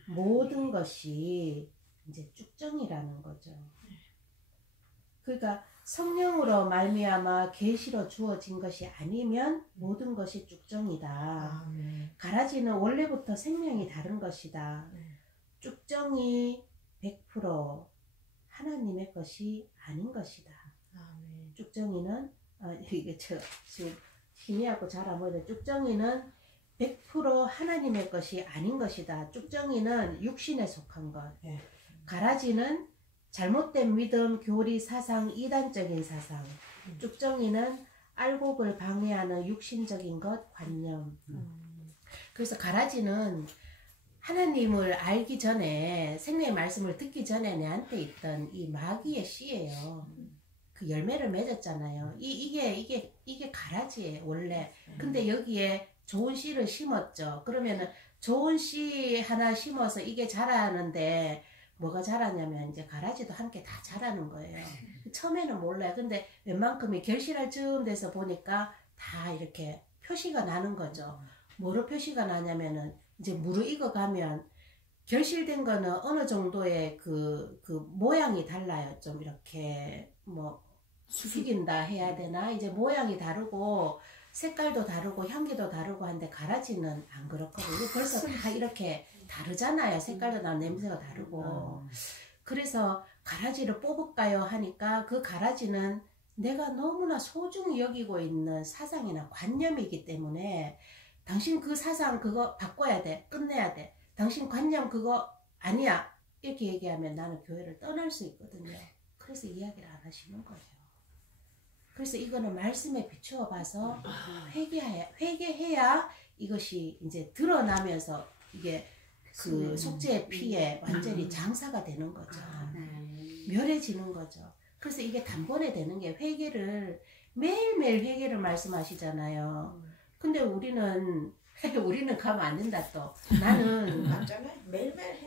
모든 것이 이제 쭉정이라는 거죠. 그러니까 성령으로 말미암아 계시로 주어진 것이 아니면 모든 것이 쭉정이다. 아멘. 가라지는 원래부터 생명이 다른 것이다. 네. 쭉정이 100% 하나님의 것이 아닌 것이다. 아멘. 쭉정이는 이게 지금 희미하고 잘 안 보이는데 쭉정이는 100% 하나님의 것이 아닌 것이다. 쭉정이는 육신에 속한 것. 네. 가라지는 잘못된 믿음, 교리, 사상, 이단적인 사상. 쭉정이는 알곡을 방해하는 육신적인 것, 관념. 그래서 가라지는 하나님을 알기 전에, 생명의 말씀을 듣기 전에 내한테 있던 이 마귀의 씨예요. 그 열매를 맺었잖아요. 이게 가라지예요, 원래. 근데 여기에 좋은 씨를 심었죠. 그러면은 좋은 씨 하나 심어서 이게 자라는데 뭐가 자라냐면 이제 가라지도 함께 다 자라는 거예요. 처음에는 몰라요. 근데 웬만큼이 결실할 즈음 돼서 보니까 다 이렇게 표시가 나는 거죠. 뭐로 표시가 나냐면은 이제 무르익어 가면 결실된 거는 어느 정도의 그 모양이 달라요. 좀 이렇게 뭐 수숙인다 해야 되나? 이제 모양이 다르고 색깔도 다르고 향기도 다르고 한데 가라지는 안 그렇거든요. 벌써 다 이렇게 다르잖아요. 색깔도 다 냄새가 다르고. 그래서 가라지를 뽑을까요 하니까 그 가라지는 내가 너무나 소중히 여기고 있는 사상이나 관념이기 때문에 당신 그 사상 그거 바꿔야 돼. 끝내야 돼. 당신 관념 그거 아니야. 이렇게 얘기하면 나는 교회를 떠날 수 있거든요. 그래서 이야기를 안 하시는 거예요. 그래서 이거는 말씀에 비추어 봐서 회개해야 이것이 이제 드러나면서 이게 그 속죄의 피에 완전히 장사가 되는 거죠. 멸해지는 거죠. 그래서 이게 단번에 되는 게 회개를 매일매일 회개를 말씀하시잖아요. 근데 우리는 가면 안 된다 또.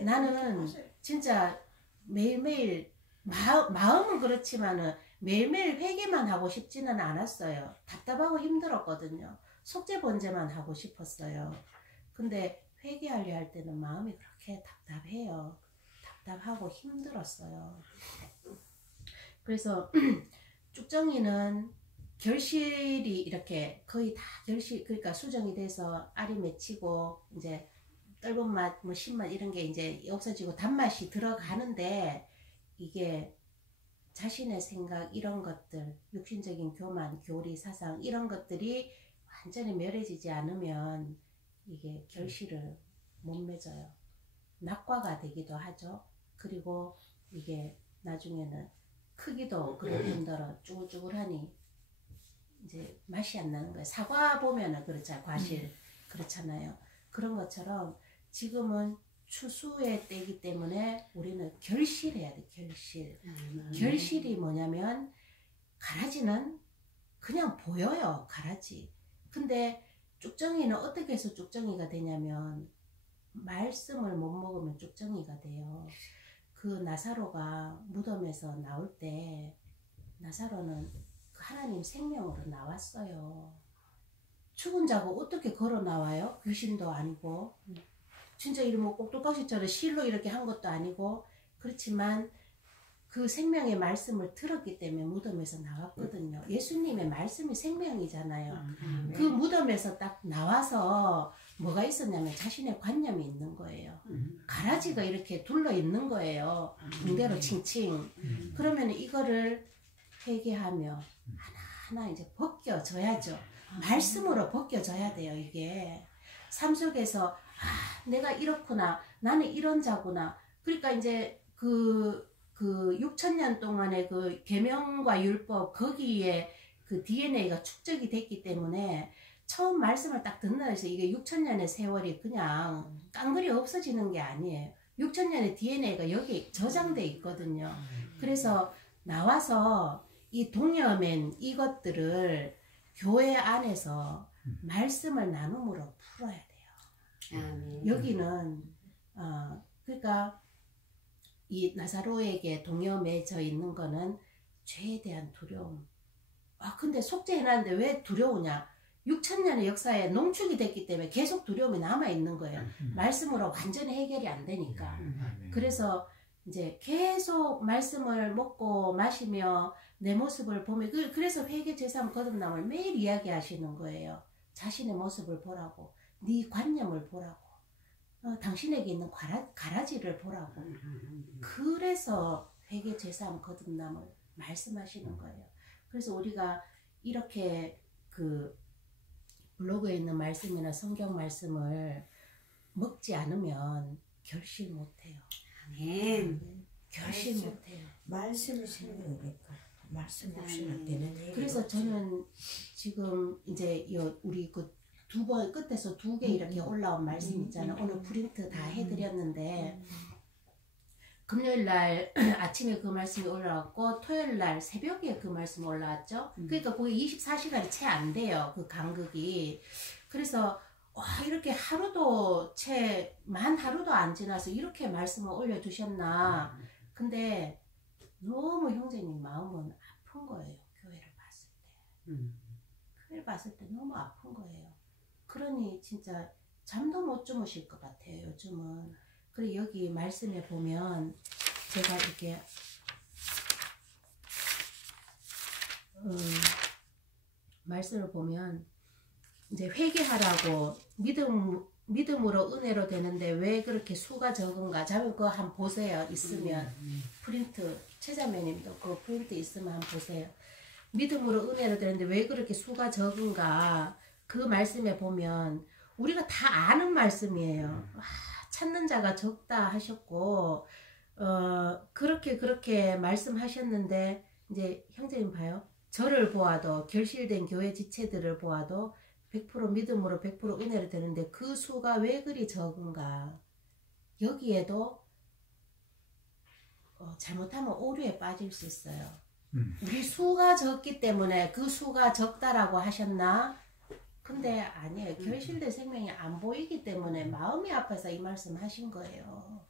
나는 진짜 매일매일 마음은 그렇지만은 매일매일 회개만 하고 싶지는 않았어요. 답답하고 힘들었거든요. 속죄 번제만 하고 싶었어요. 근데 회개하려 할 때는 마음이 그렇게 답답해요. 답답하고 힘들었어요. 그래서 쭉정이는 결실이 이렇게 거의 다 그러니까 수정이 돼서 알이 맺히고 이제 떫은 맛, 뭐 신맛 이런 게 이제 없어지고 단맛이 들어가는데 이게 자신의 생각 이런 것들, 육신적인 교만, 교리, 사상 이런 것들이 완전히 멸해지지 않으면 이게 결실을 못 맺어요. 낙과가 되기도 하죠. 그리고 이게 나중에는 크기도 그럴 뿐더러 쭈글쭈글하니 이제 맛이 안 나는 거예요. 사과 보면은 그렇잖아요. 과실 그렇잖아요. 그런 것처럼 지금은 추수의 때이기 때문에 우리는 결실해야 돼. 결실이 뭐냐면 가라지는 그냥 보여요. 가라지. 근데 쭉정이는 어떻게 해서 쭉정이가 되냐면 말씀을 못 먹으면 쭉정이가 돼요. 그 나사로가 무덤에서 나올 때 나사로는 하나님 생명으로 나왔어요. 죽은 자가 어떻게 걸어 나와요? 귀신도 아니고 진짜 이런 뭐 꼭두각시처럼 실로 이렇게 한 것도 아니고 그렇지만 그 생명의 말씀을 들었기 때문에 무덤에서 나왔거든요. 예수님의 말씀이 생명이잖아요. 그 무덤에서 딱 나와서 뭐가 있었냐면 자신의 관념이 있는 거예요. 가라지가 이렇게 둘러 있는 거예요. 붕대로 칭칭. 그러면 이거를 회개하며 하나하나 이제 벗겨져야죠. 말씀으로 벗겨져야 돼요. 이게 삶 속에서 내가 이렇구나. 나는 이런 자구나. 그러니까 이제 그 6,000년 동안의 그 계명과 율법 거기에 그 DNA가 축적이 됐기 때문에 처음 말씀을 딱 듣는 데서 이게 6,000년의 세월이 그냥 깡그리 없어지는 게 아니에요. 6,000년의 DNA가 여기 저장돼 있거든요. 그래서 나와서 이 동여맨 이것들을 교회 안에서 말씀을 나눔으로 풀어야 돼요. 여기는 그러니까 이 나사로에게 동여매져 있는 거는 죄에 대한 두려움. 근데 속죄해놨는데 왜 두려우냐? 6,000년의 역사에 농축이 됐기 때문에 계속 두려움이 남아있는 거예요. 말씀으로 완전히 해결이 안 되니까. 그래서 이제 계속 말씀을 먹고 마시며 내 모습을 보면 그래서 회개 제삼 거듭남을 매일 이야기하시는 거예요. 자신의 모습을 보라고, 네 관념을 보라고, 당신에게 있는 가라지를 보라고. 그래서 회개 제삼 거듭남을 말씀하시는 거예요. 그래서 우리가 이렇게 그 블로그에 있는 말씀이나 성경 말씀을 먹지 않으면 결실 못해요. 아멘. 결실 못해요. 말씀을 생각하니까 말씀 없이는 되는 얘기. 그래서 저는 지금 이제 우리 그 두 번 끝에서 두 개 이렇게 올라온 말씀 있잖아요. 오늘 프린트 다 해드렸는데 금요일 날 아침에 그 말씀이 올라왔고 토요일 날 새벽에 그 말씀이 올라왔죠. 그러니까 그게 24시간이 채 안 돼요. 그 간극이. 그래서 와, 이렇게 하루도 만 하루도 안 지나서 이렇게 말씀을 올려주셨나. 근데 너무 형제님 마음은 아픈 거예요. 교회를 봤을 때. 교회를 봤을 때 너무 아픈 거예요. 그러니 진짜 잠도 못 주무실 것 같아요. 요즘은. 그리고 여기 말씀에 보면 제가 이렇게 말씀을 보면 이제 회개하라고 믿음으로 은혜로 되는데 왜 그렇게 수가 적은가? 자면 그거 한번 보세요. 있으면 프린트 최자매님도 그 프린트 있으면 한번 보세요. 믿음으로 은혜로 되는데 왜 그렇게 수가 적은가? 그 말씀에 보면 우리가 다 아는 말씀이에요. 찾는 자가 적다 하셨고 그렇게 말씀하셨는데 이제 형제님 봐요. 저를 보아도 결실된 교회 지체들을 보아도 100% 믿음으로 100% 은혜로 되는데 그 수가 왜 그리 적은가. 여기에도 잘못하면 오류에 빠질 수 있어요. 우리 수가 적기 때문에 그 수가 적다라고 하셨나? 근데 아니에요. 결실된 생명이 안 보이기 때문에 마음이 아파서 이 말씀 하신 거예요.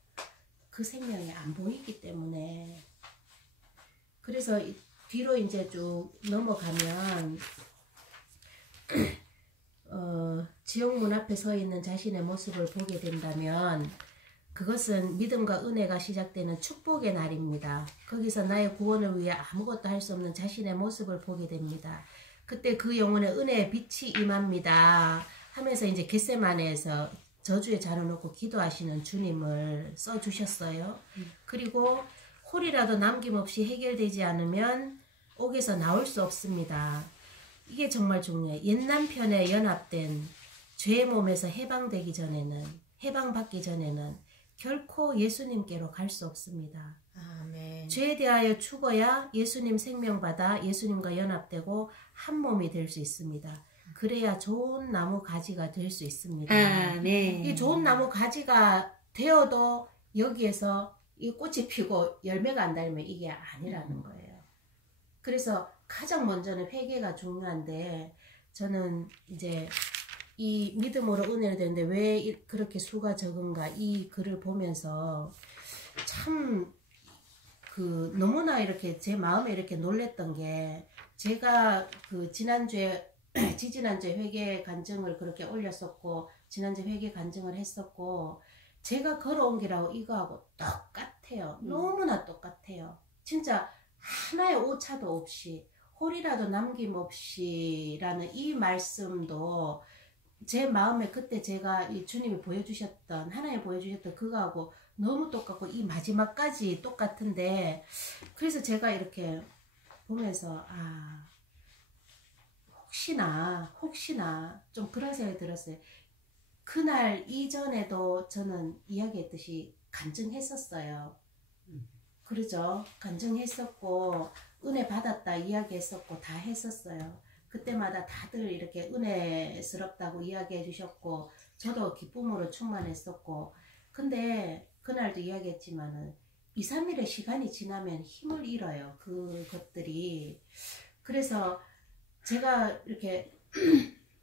그 생명이 안 보이기 때문에. 그래서 뒤로 이제 쭉 넘어가면 지옥문 앞에 서 있는 자신의 모습을 보게 된다면 그것은 믿음과 은혜가 시작되는 축복의 날입니다. 거기서 나의 구원을 위해 아무것도 할 수 없는 자신의 모습을 보게 됩니다. 그때 그 영혼에 은혜의 빛이 임합니다 하면서 이제 겟세마네에서 저주에 자려놓고 기도하시는 주님을 써주셨어요. 그리고 홀이라도 남김없이 해결되지 않으면 옥에서 나올 수 없습니다. 이게 정말 중요해요. 옛 남편에 연합된 죄의 몸에서 해방받기 전에는 결코 예수님께로 갈 수 없습니다. 아멘. 죄에 대하여 죽어야 예수님 생명받아 예수님과 연합되고 한 몸이 될 수 있습니다. 그래야 좋은 나무 가지가 될 수 있습니다. 아멘. 이 좋은 나무 가지가 되어도 여기에서 이 꽃이 피고 열매가 안 달면 이게 아니라는 거예요. 그래서 가장 먼저는 회개가 중요한데 저는 이제 이 믿음으로 은혜를 되는데 왜 그렇게 수가 적은가 이 글을 보면서 참 너무나 이렇게 제 마음에 이렇게 놀랬던 게 제가 그 지지난주에 회개 간증을 그렇게 올렸었고 지난주에 회개 간증을 했었고 제가 걸어온 길하고 이거하고 똑같아요. 너무나 똑같아요. 진짜 하나의 오차도 없이 홀이라도 남김없이라는 이 말씀도 제 마음에 그때 제가 이 주님이 보여주셨던 하나님 보여주셨던 그거하고 너무 똑같고 이 마지막까지 똑같은데 그래서 제가 이렇게 보면서 혹시나 좀 그런 생각이 들었어요. 그날 이전에도 저는 이야기했듯이 간증했었어요. 그러죠. 간증했었고 은혜 받았다 이야기했었고 다 했었어요. 그때마다 다들 이렇게 은혜스럽다고 이야기해 주셨고 저도 기쁨으로 충만했었고 근데 그날도 이야기했지만은 2, 3일의 시간이 지나면 힘을 잃어요. 그것들이. 그래서 제가 이렇게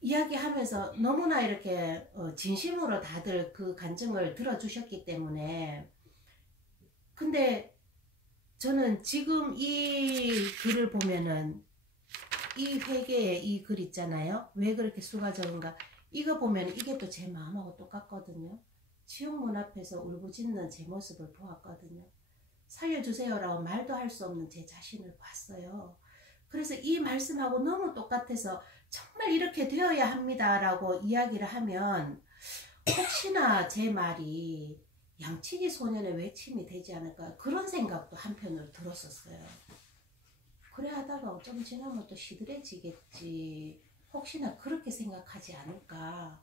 이야기하면서 너무나 이렇게 진심으로 다들 그 간증을 들어주셨기 때문에 근데 저는 지금 이 글을 보면은 이 회개의 이 글 있잖아요. 왜 그렇게 수가 적은가. 이거 보면 이게 또 제 마음하고 똑같거든요. 지옥문 앞에서 울부짖는 제 모습을 보았거든요. 살려주세요라고 말도 할 수 없는 제 자신을 봤어요. 그래서 이 말씀하고 너무 똑같아서 정말 이렇게 되어야 합니다라고 이야기를 하면 혹시나 제 말이 양치기 소년의 외침이 되지 않을까 그런 생각도 한편으로 들었었어요. 그래 하다가 좀 지나면 또 시들해지겠지. 혹시나 그렇게 생각하지 않을까.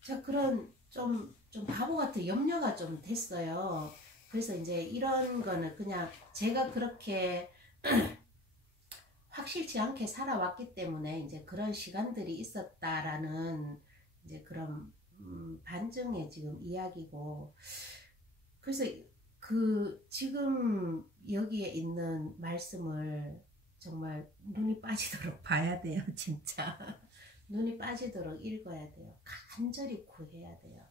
자, 그런 좀 바보 같은 염려가 좀 됐어요. 그래서 이제 이런 거는 그냥 제가 그렇게 확실치 않게 살아왔기 때문에 이제 그런 시간들이 있었다라는 이제 그런 반증의 지금 이야기고, 그래서 그 지금 여기에 있는 말씀을 정말 눈이 빠지도록 봐야 돼요. 진짜 눈이 빠지도록 읽어야 돼요. 간절히 구해야 돼요.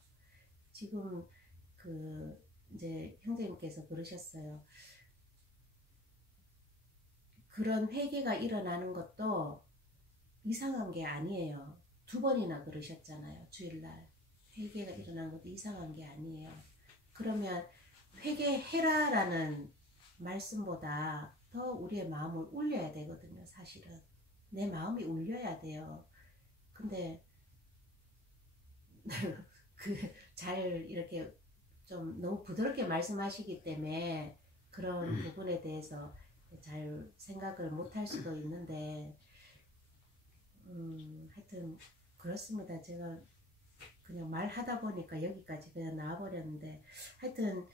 지금 그 이제 형제님께서 그러셨어요. 그런 회개가 일어나는 것도 이상한 게 아니에요. 2번이나 그러셨잖아요. 주일날 회개가 일어나는 것도 이상한 게 아니에요. 그러면 회개해라라는 말씀보다 더 우리의 마음을 울려야 되거든요. 사실은 내 마음이 울려야 돼요. 근데 잘 이렇게 좀 너무 부드럽게 말씀하시기 때문에 그런 부분에 대해서 잘 생각을 못할 수도 있는데 하여튼 그렇습니다. 제가 그냥 말하다 보니까 여기까지 그냥 나와버렸는데, 하여튼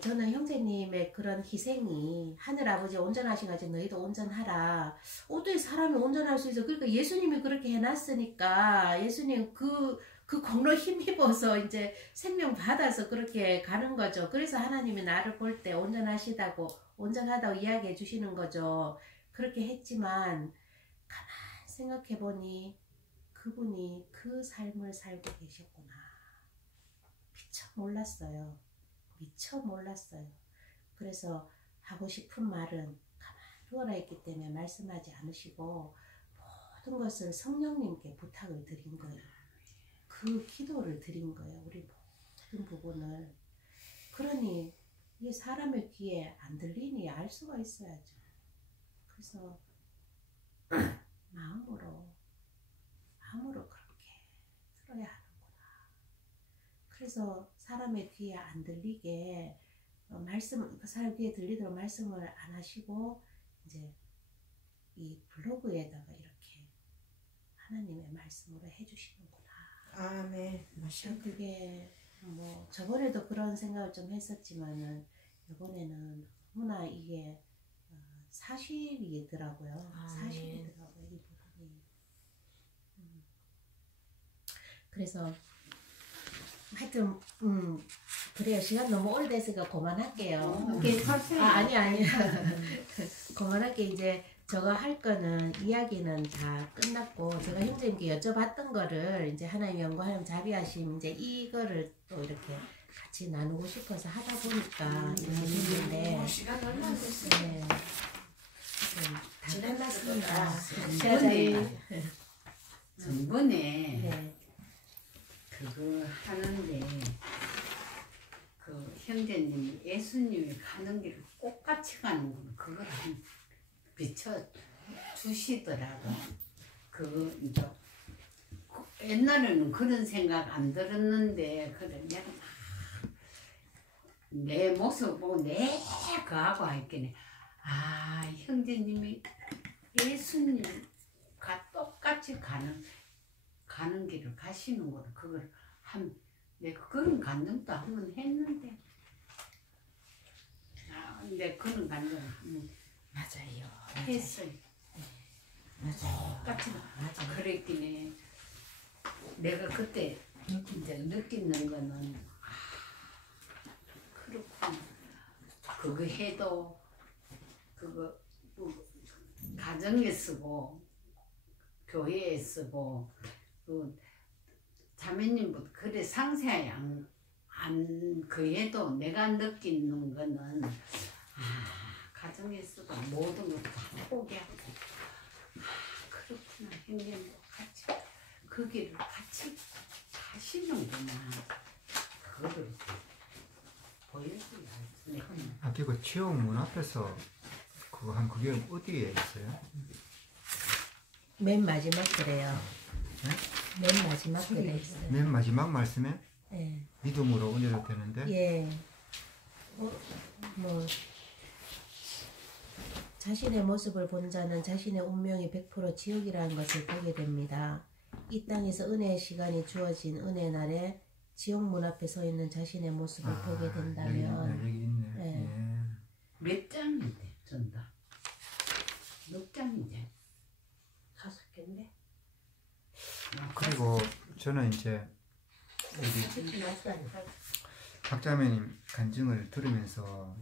저는 형제님의 그런 희생이 하늘아버지 온전하신 같이 너희도 온전하라. 어떻게 사람이 온전할 수 있어? 그러니까 예수님이 그렇게 해놨으니까 예수님 그 공로 힘입어서 이제 생명 받아서 그렇게 가는 거죠. 그래서 하나님이 나를 볼 때 온전하다고 이야기해 주시는 거죠. 그렇게 했지만 가만 생각해 보니 그분이 그 삶을 살고 계셨구나. 미처 몰랐어요. 그래서 하고 싶은 말은 가만 누워라 있기 때문에 말씀하지 않으시고 모든 것을 성령님께 부탁을 드린 거예요. 그 기도를 드린 거예요. 우리 모든 부분을. 그러니 이게 사람의 귀에 안 들리니 알 수가 있어야죠. 그래서 마음으로 그렇게 들어야 하는구나. 그래서 사람의 귀에 안 들리게 사람 귀에 들리도록 말씀을 안 하시고 이제 이 블로그에다가 이렇게 하나님의 말씀으로 해주시는구나. 아멘. 그게 뭐 저번에도 그런 생각을 좀 했었지만은 이번에는 너무나 이게 사실이더라고요. 사실이더라고요, 이 부분이. 그래서 하여튼 그래요. 시간 너무 오래됐으니까 그만할게요. 아니 그만할게. 이제 저거 할 거는 이야기는 다 끝났고, 제가 형제님께 여쭤봤던 거를 이제 하나님 영광하나님 자비하심 이제 이거를 또 이렇게 같이 나누고 싶어서 하다 보니까 이렇게 됐는데 시간 얼마 안 됐어요. 네. 다 끝났습니다. 전번에 네. 그거 하는데 그 형제님이 예수님이 가는 길을 똑같이 가는 거 그걸 한 비춰 주시더라고. 그 이제 옛날에는 그런 생각 안 들었는데 그래 내가 내 모습 보고 내 그하고 했겠네. 아 형제님이 예수님과 똑같이 가는 길을 가시는 거를 그걸 내가 그런 감정도 한번 했는데 근데 그런 감정 맞아요. 했어요. 맞아요. 똑같이 맞아요. 그랬긴 해. 내가 그때 이제 느끼는 거는 그렇구나. 그거 해도 그거 뭐 가정에 쓰고 교회에 쓰고 그 자매님부터 그래 상세하게 그 해도 내가 느끼는 거는 가정에 쓰고 모든 걸 다 포기하고 그렇구나. 형님도 같이 그 길을 같이 가시는구나. 그거를 보여줘야 알지. 아까 그 지옥 문 앞에서 그거 한 그게 어디에 있어요? 맨 마지막 글에요. 네? 맨 마지막 글에 있어요. 맨 마지막 말씀에 예. 믿음으로 은혜로 되는데 예. 뭐 자신의 모습을 본 자는 자신의 운명이 100% 지옥이라는 것을 보게 됩니다. 이 땅에서 은혜의 시간이 주어진 은혜 날에 지옥 문 앞에 서 있는 자신의 모습을 보게 된다면 여기 있네. 네. 예. 몇 장인데 전다. 몇 장인데? 5개인데? 그리고 저는 이제 우리 박자매님 간증을 들으면서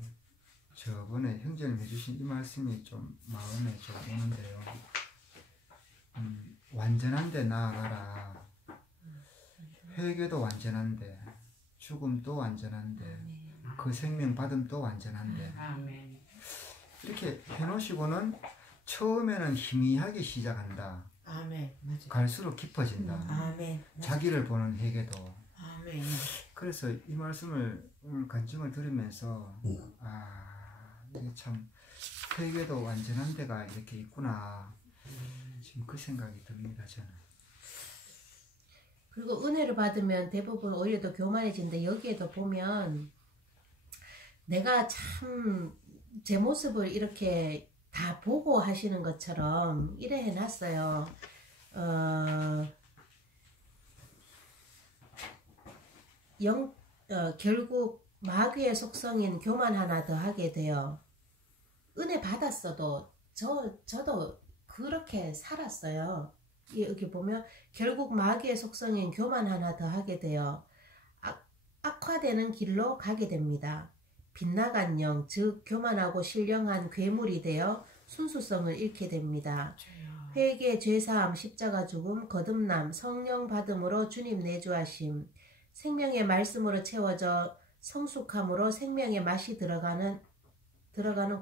저번에 형제님 해주신 이 말씀이 좀 마음에 좀 오는데요. 완전한데 나아가라. 회개도 완전한데 죽음도 완전한데 그 생명 받음도 완전한데 아멘. 이렇게 해놓으시고는 처음에는 희미하게 시작한다. 아멘. 맞아. 갈수록 깊어진다. 아멘. 자기를 보는 회개도. 아멘. 그래서 이 말씀을 간증을 들으면서 이게 참 회개도 완전한 데가 이렇게 있구나. 지금 그 생각이 듭니다. 저는. 그리고 은혜를 받으면 대부분 오히려 더 교만해지는데 여기에도 보면 내가 참 제 모습을 이렇게 다 보고 하시는 것처럼 이래 해놨어요. 결국 마귀의 속성인 교만 하나 더 하게 돼요. 은혜 받았어도 저도 그렇게 살았어요. 여기 보면 결국 마귀의 속성인 교만 하나 더 하게 돼요. 악화되는 길로 가게 됩니다. 빗나간 영, 즉 교만하고 신령한 괴물이 되어 순수성을 잃게 됩니다. 회개, 죄사함, 십자가 죽음, 거듭남, 성령 받음으로 주님 내주하심, 생명의 말씀으로 채워져 성숙함으로 생명의 맛이 들어가는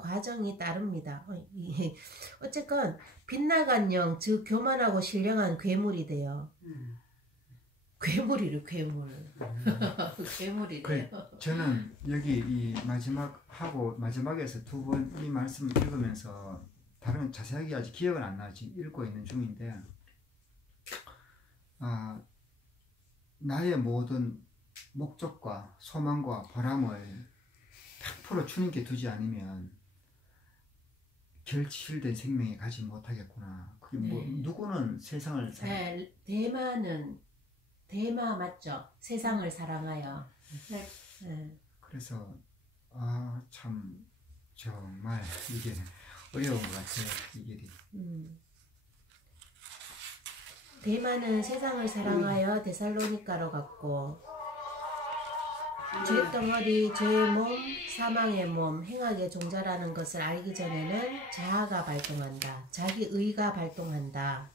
과정이 따릅니다. 어쨌건 빗나간 영, 즉 교만하고 신령한 괴물이 돼요. 괴물이래, 괴물. 괴물이래요. 저는 여기 이 마지막에서 두 번 이 말씀을 읽으면서 다른 자세하게 아직 기억은 안 나지 읽고 있는 중인데 나의 모든 목적과 소망과 바람을 100% 주님께 두지 않으면 결실된 생명이 가지 못하겠구나. 그게 뭐 누구는 세상을 대마 맞죠? 세상을 사랑하여. 네. 그래서 참 정말 이게 어려운 것 같아요. 이 길이. 대마는 세상을 사랑하여 데살로니가로 갔고 죄덩어리, 죄의 몸, 사망의 몸, 행악의 종자라는 것을 알기 전에는 자아가 발동한다. 자기 의가 발동한다.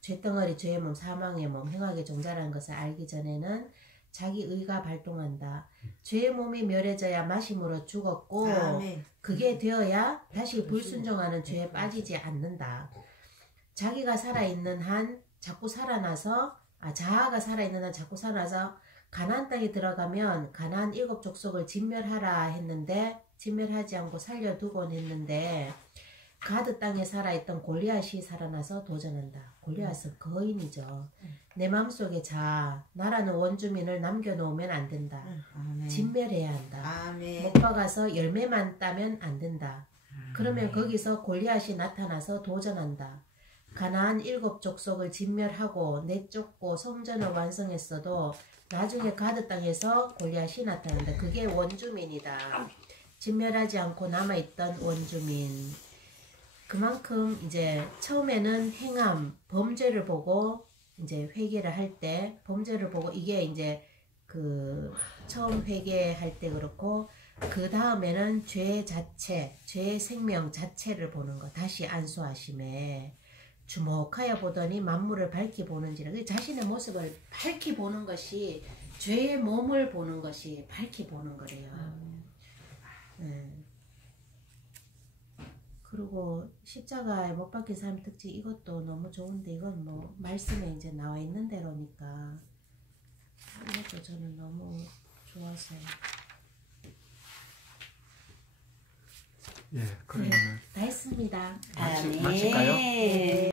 죄덩어리, 죄의 몸, 사망의 몸, 행악의 종자라는 것을 알기 전에는 자기 의가 발동한다. 죄의 몸이 멸해져야 마심으로 죽었고 아멘. 그게 되어야 다시 불순종하는 죄에 빠지지 않는다. 자기가 살아있는 한 자꾸 살아나서 자아가 살아있는 한 자꾸 살아나서 가나안 땅에 들어가면 가나안 7 족속을 진멸하라 했는데 진멸하지 않고 살려두곤 했는데 가드 땅에 살아있던 골리앗이 살아나서 도전한다. 골리앗은 거인이죠. 내 마음속에 나라는 원주민을 남겨놓으면 안 된다. 아멘. 진멸해야 한다. 아멘. 못 박아서 열매만 따면 안 된다. 그러면 거기서 골리앗이 나타나서 도전한다. 가나안 7 족속을 진멸하고 내쫓고 성전을 완성했어도 나중에 가드 땅에서 골리앗이 나타난다. 그게 원주민이다. 진멸하지 않고 남아있던 원주민. 그만큼 이제 처음에는 행함, 범죄를 보고 이제 회개를 할 때 범죄를 보고 이게 이제 그 처음 회개할 때 그렇고 그 다음에는 죄 자체, 죄의 생명 자체를 보는 거. 다시 안수하심에 주목하여 보더니 만물을 밝히 보는지라. 자신의 모습을 밝히 보는 것이 죄의 몸을 보는 것이 밝히 보는 거래요. 그리고 십자가에 못 박힌 삶 특징 이것도 너무 좋은데 이건 뭐 말씀에 이제 나와 있는 대로니까 이것도 저는 너무 좋아서 예, 그러면 다 했습니다. 마칠까요? 아멘.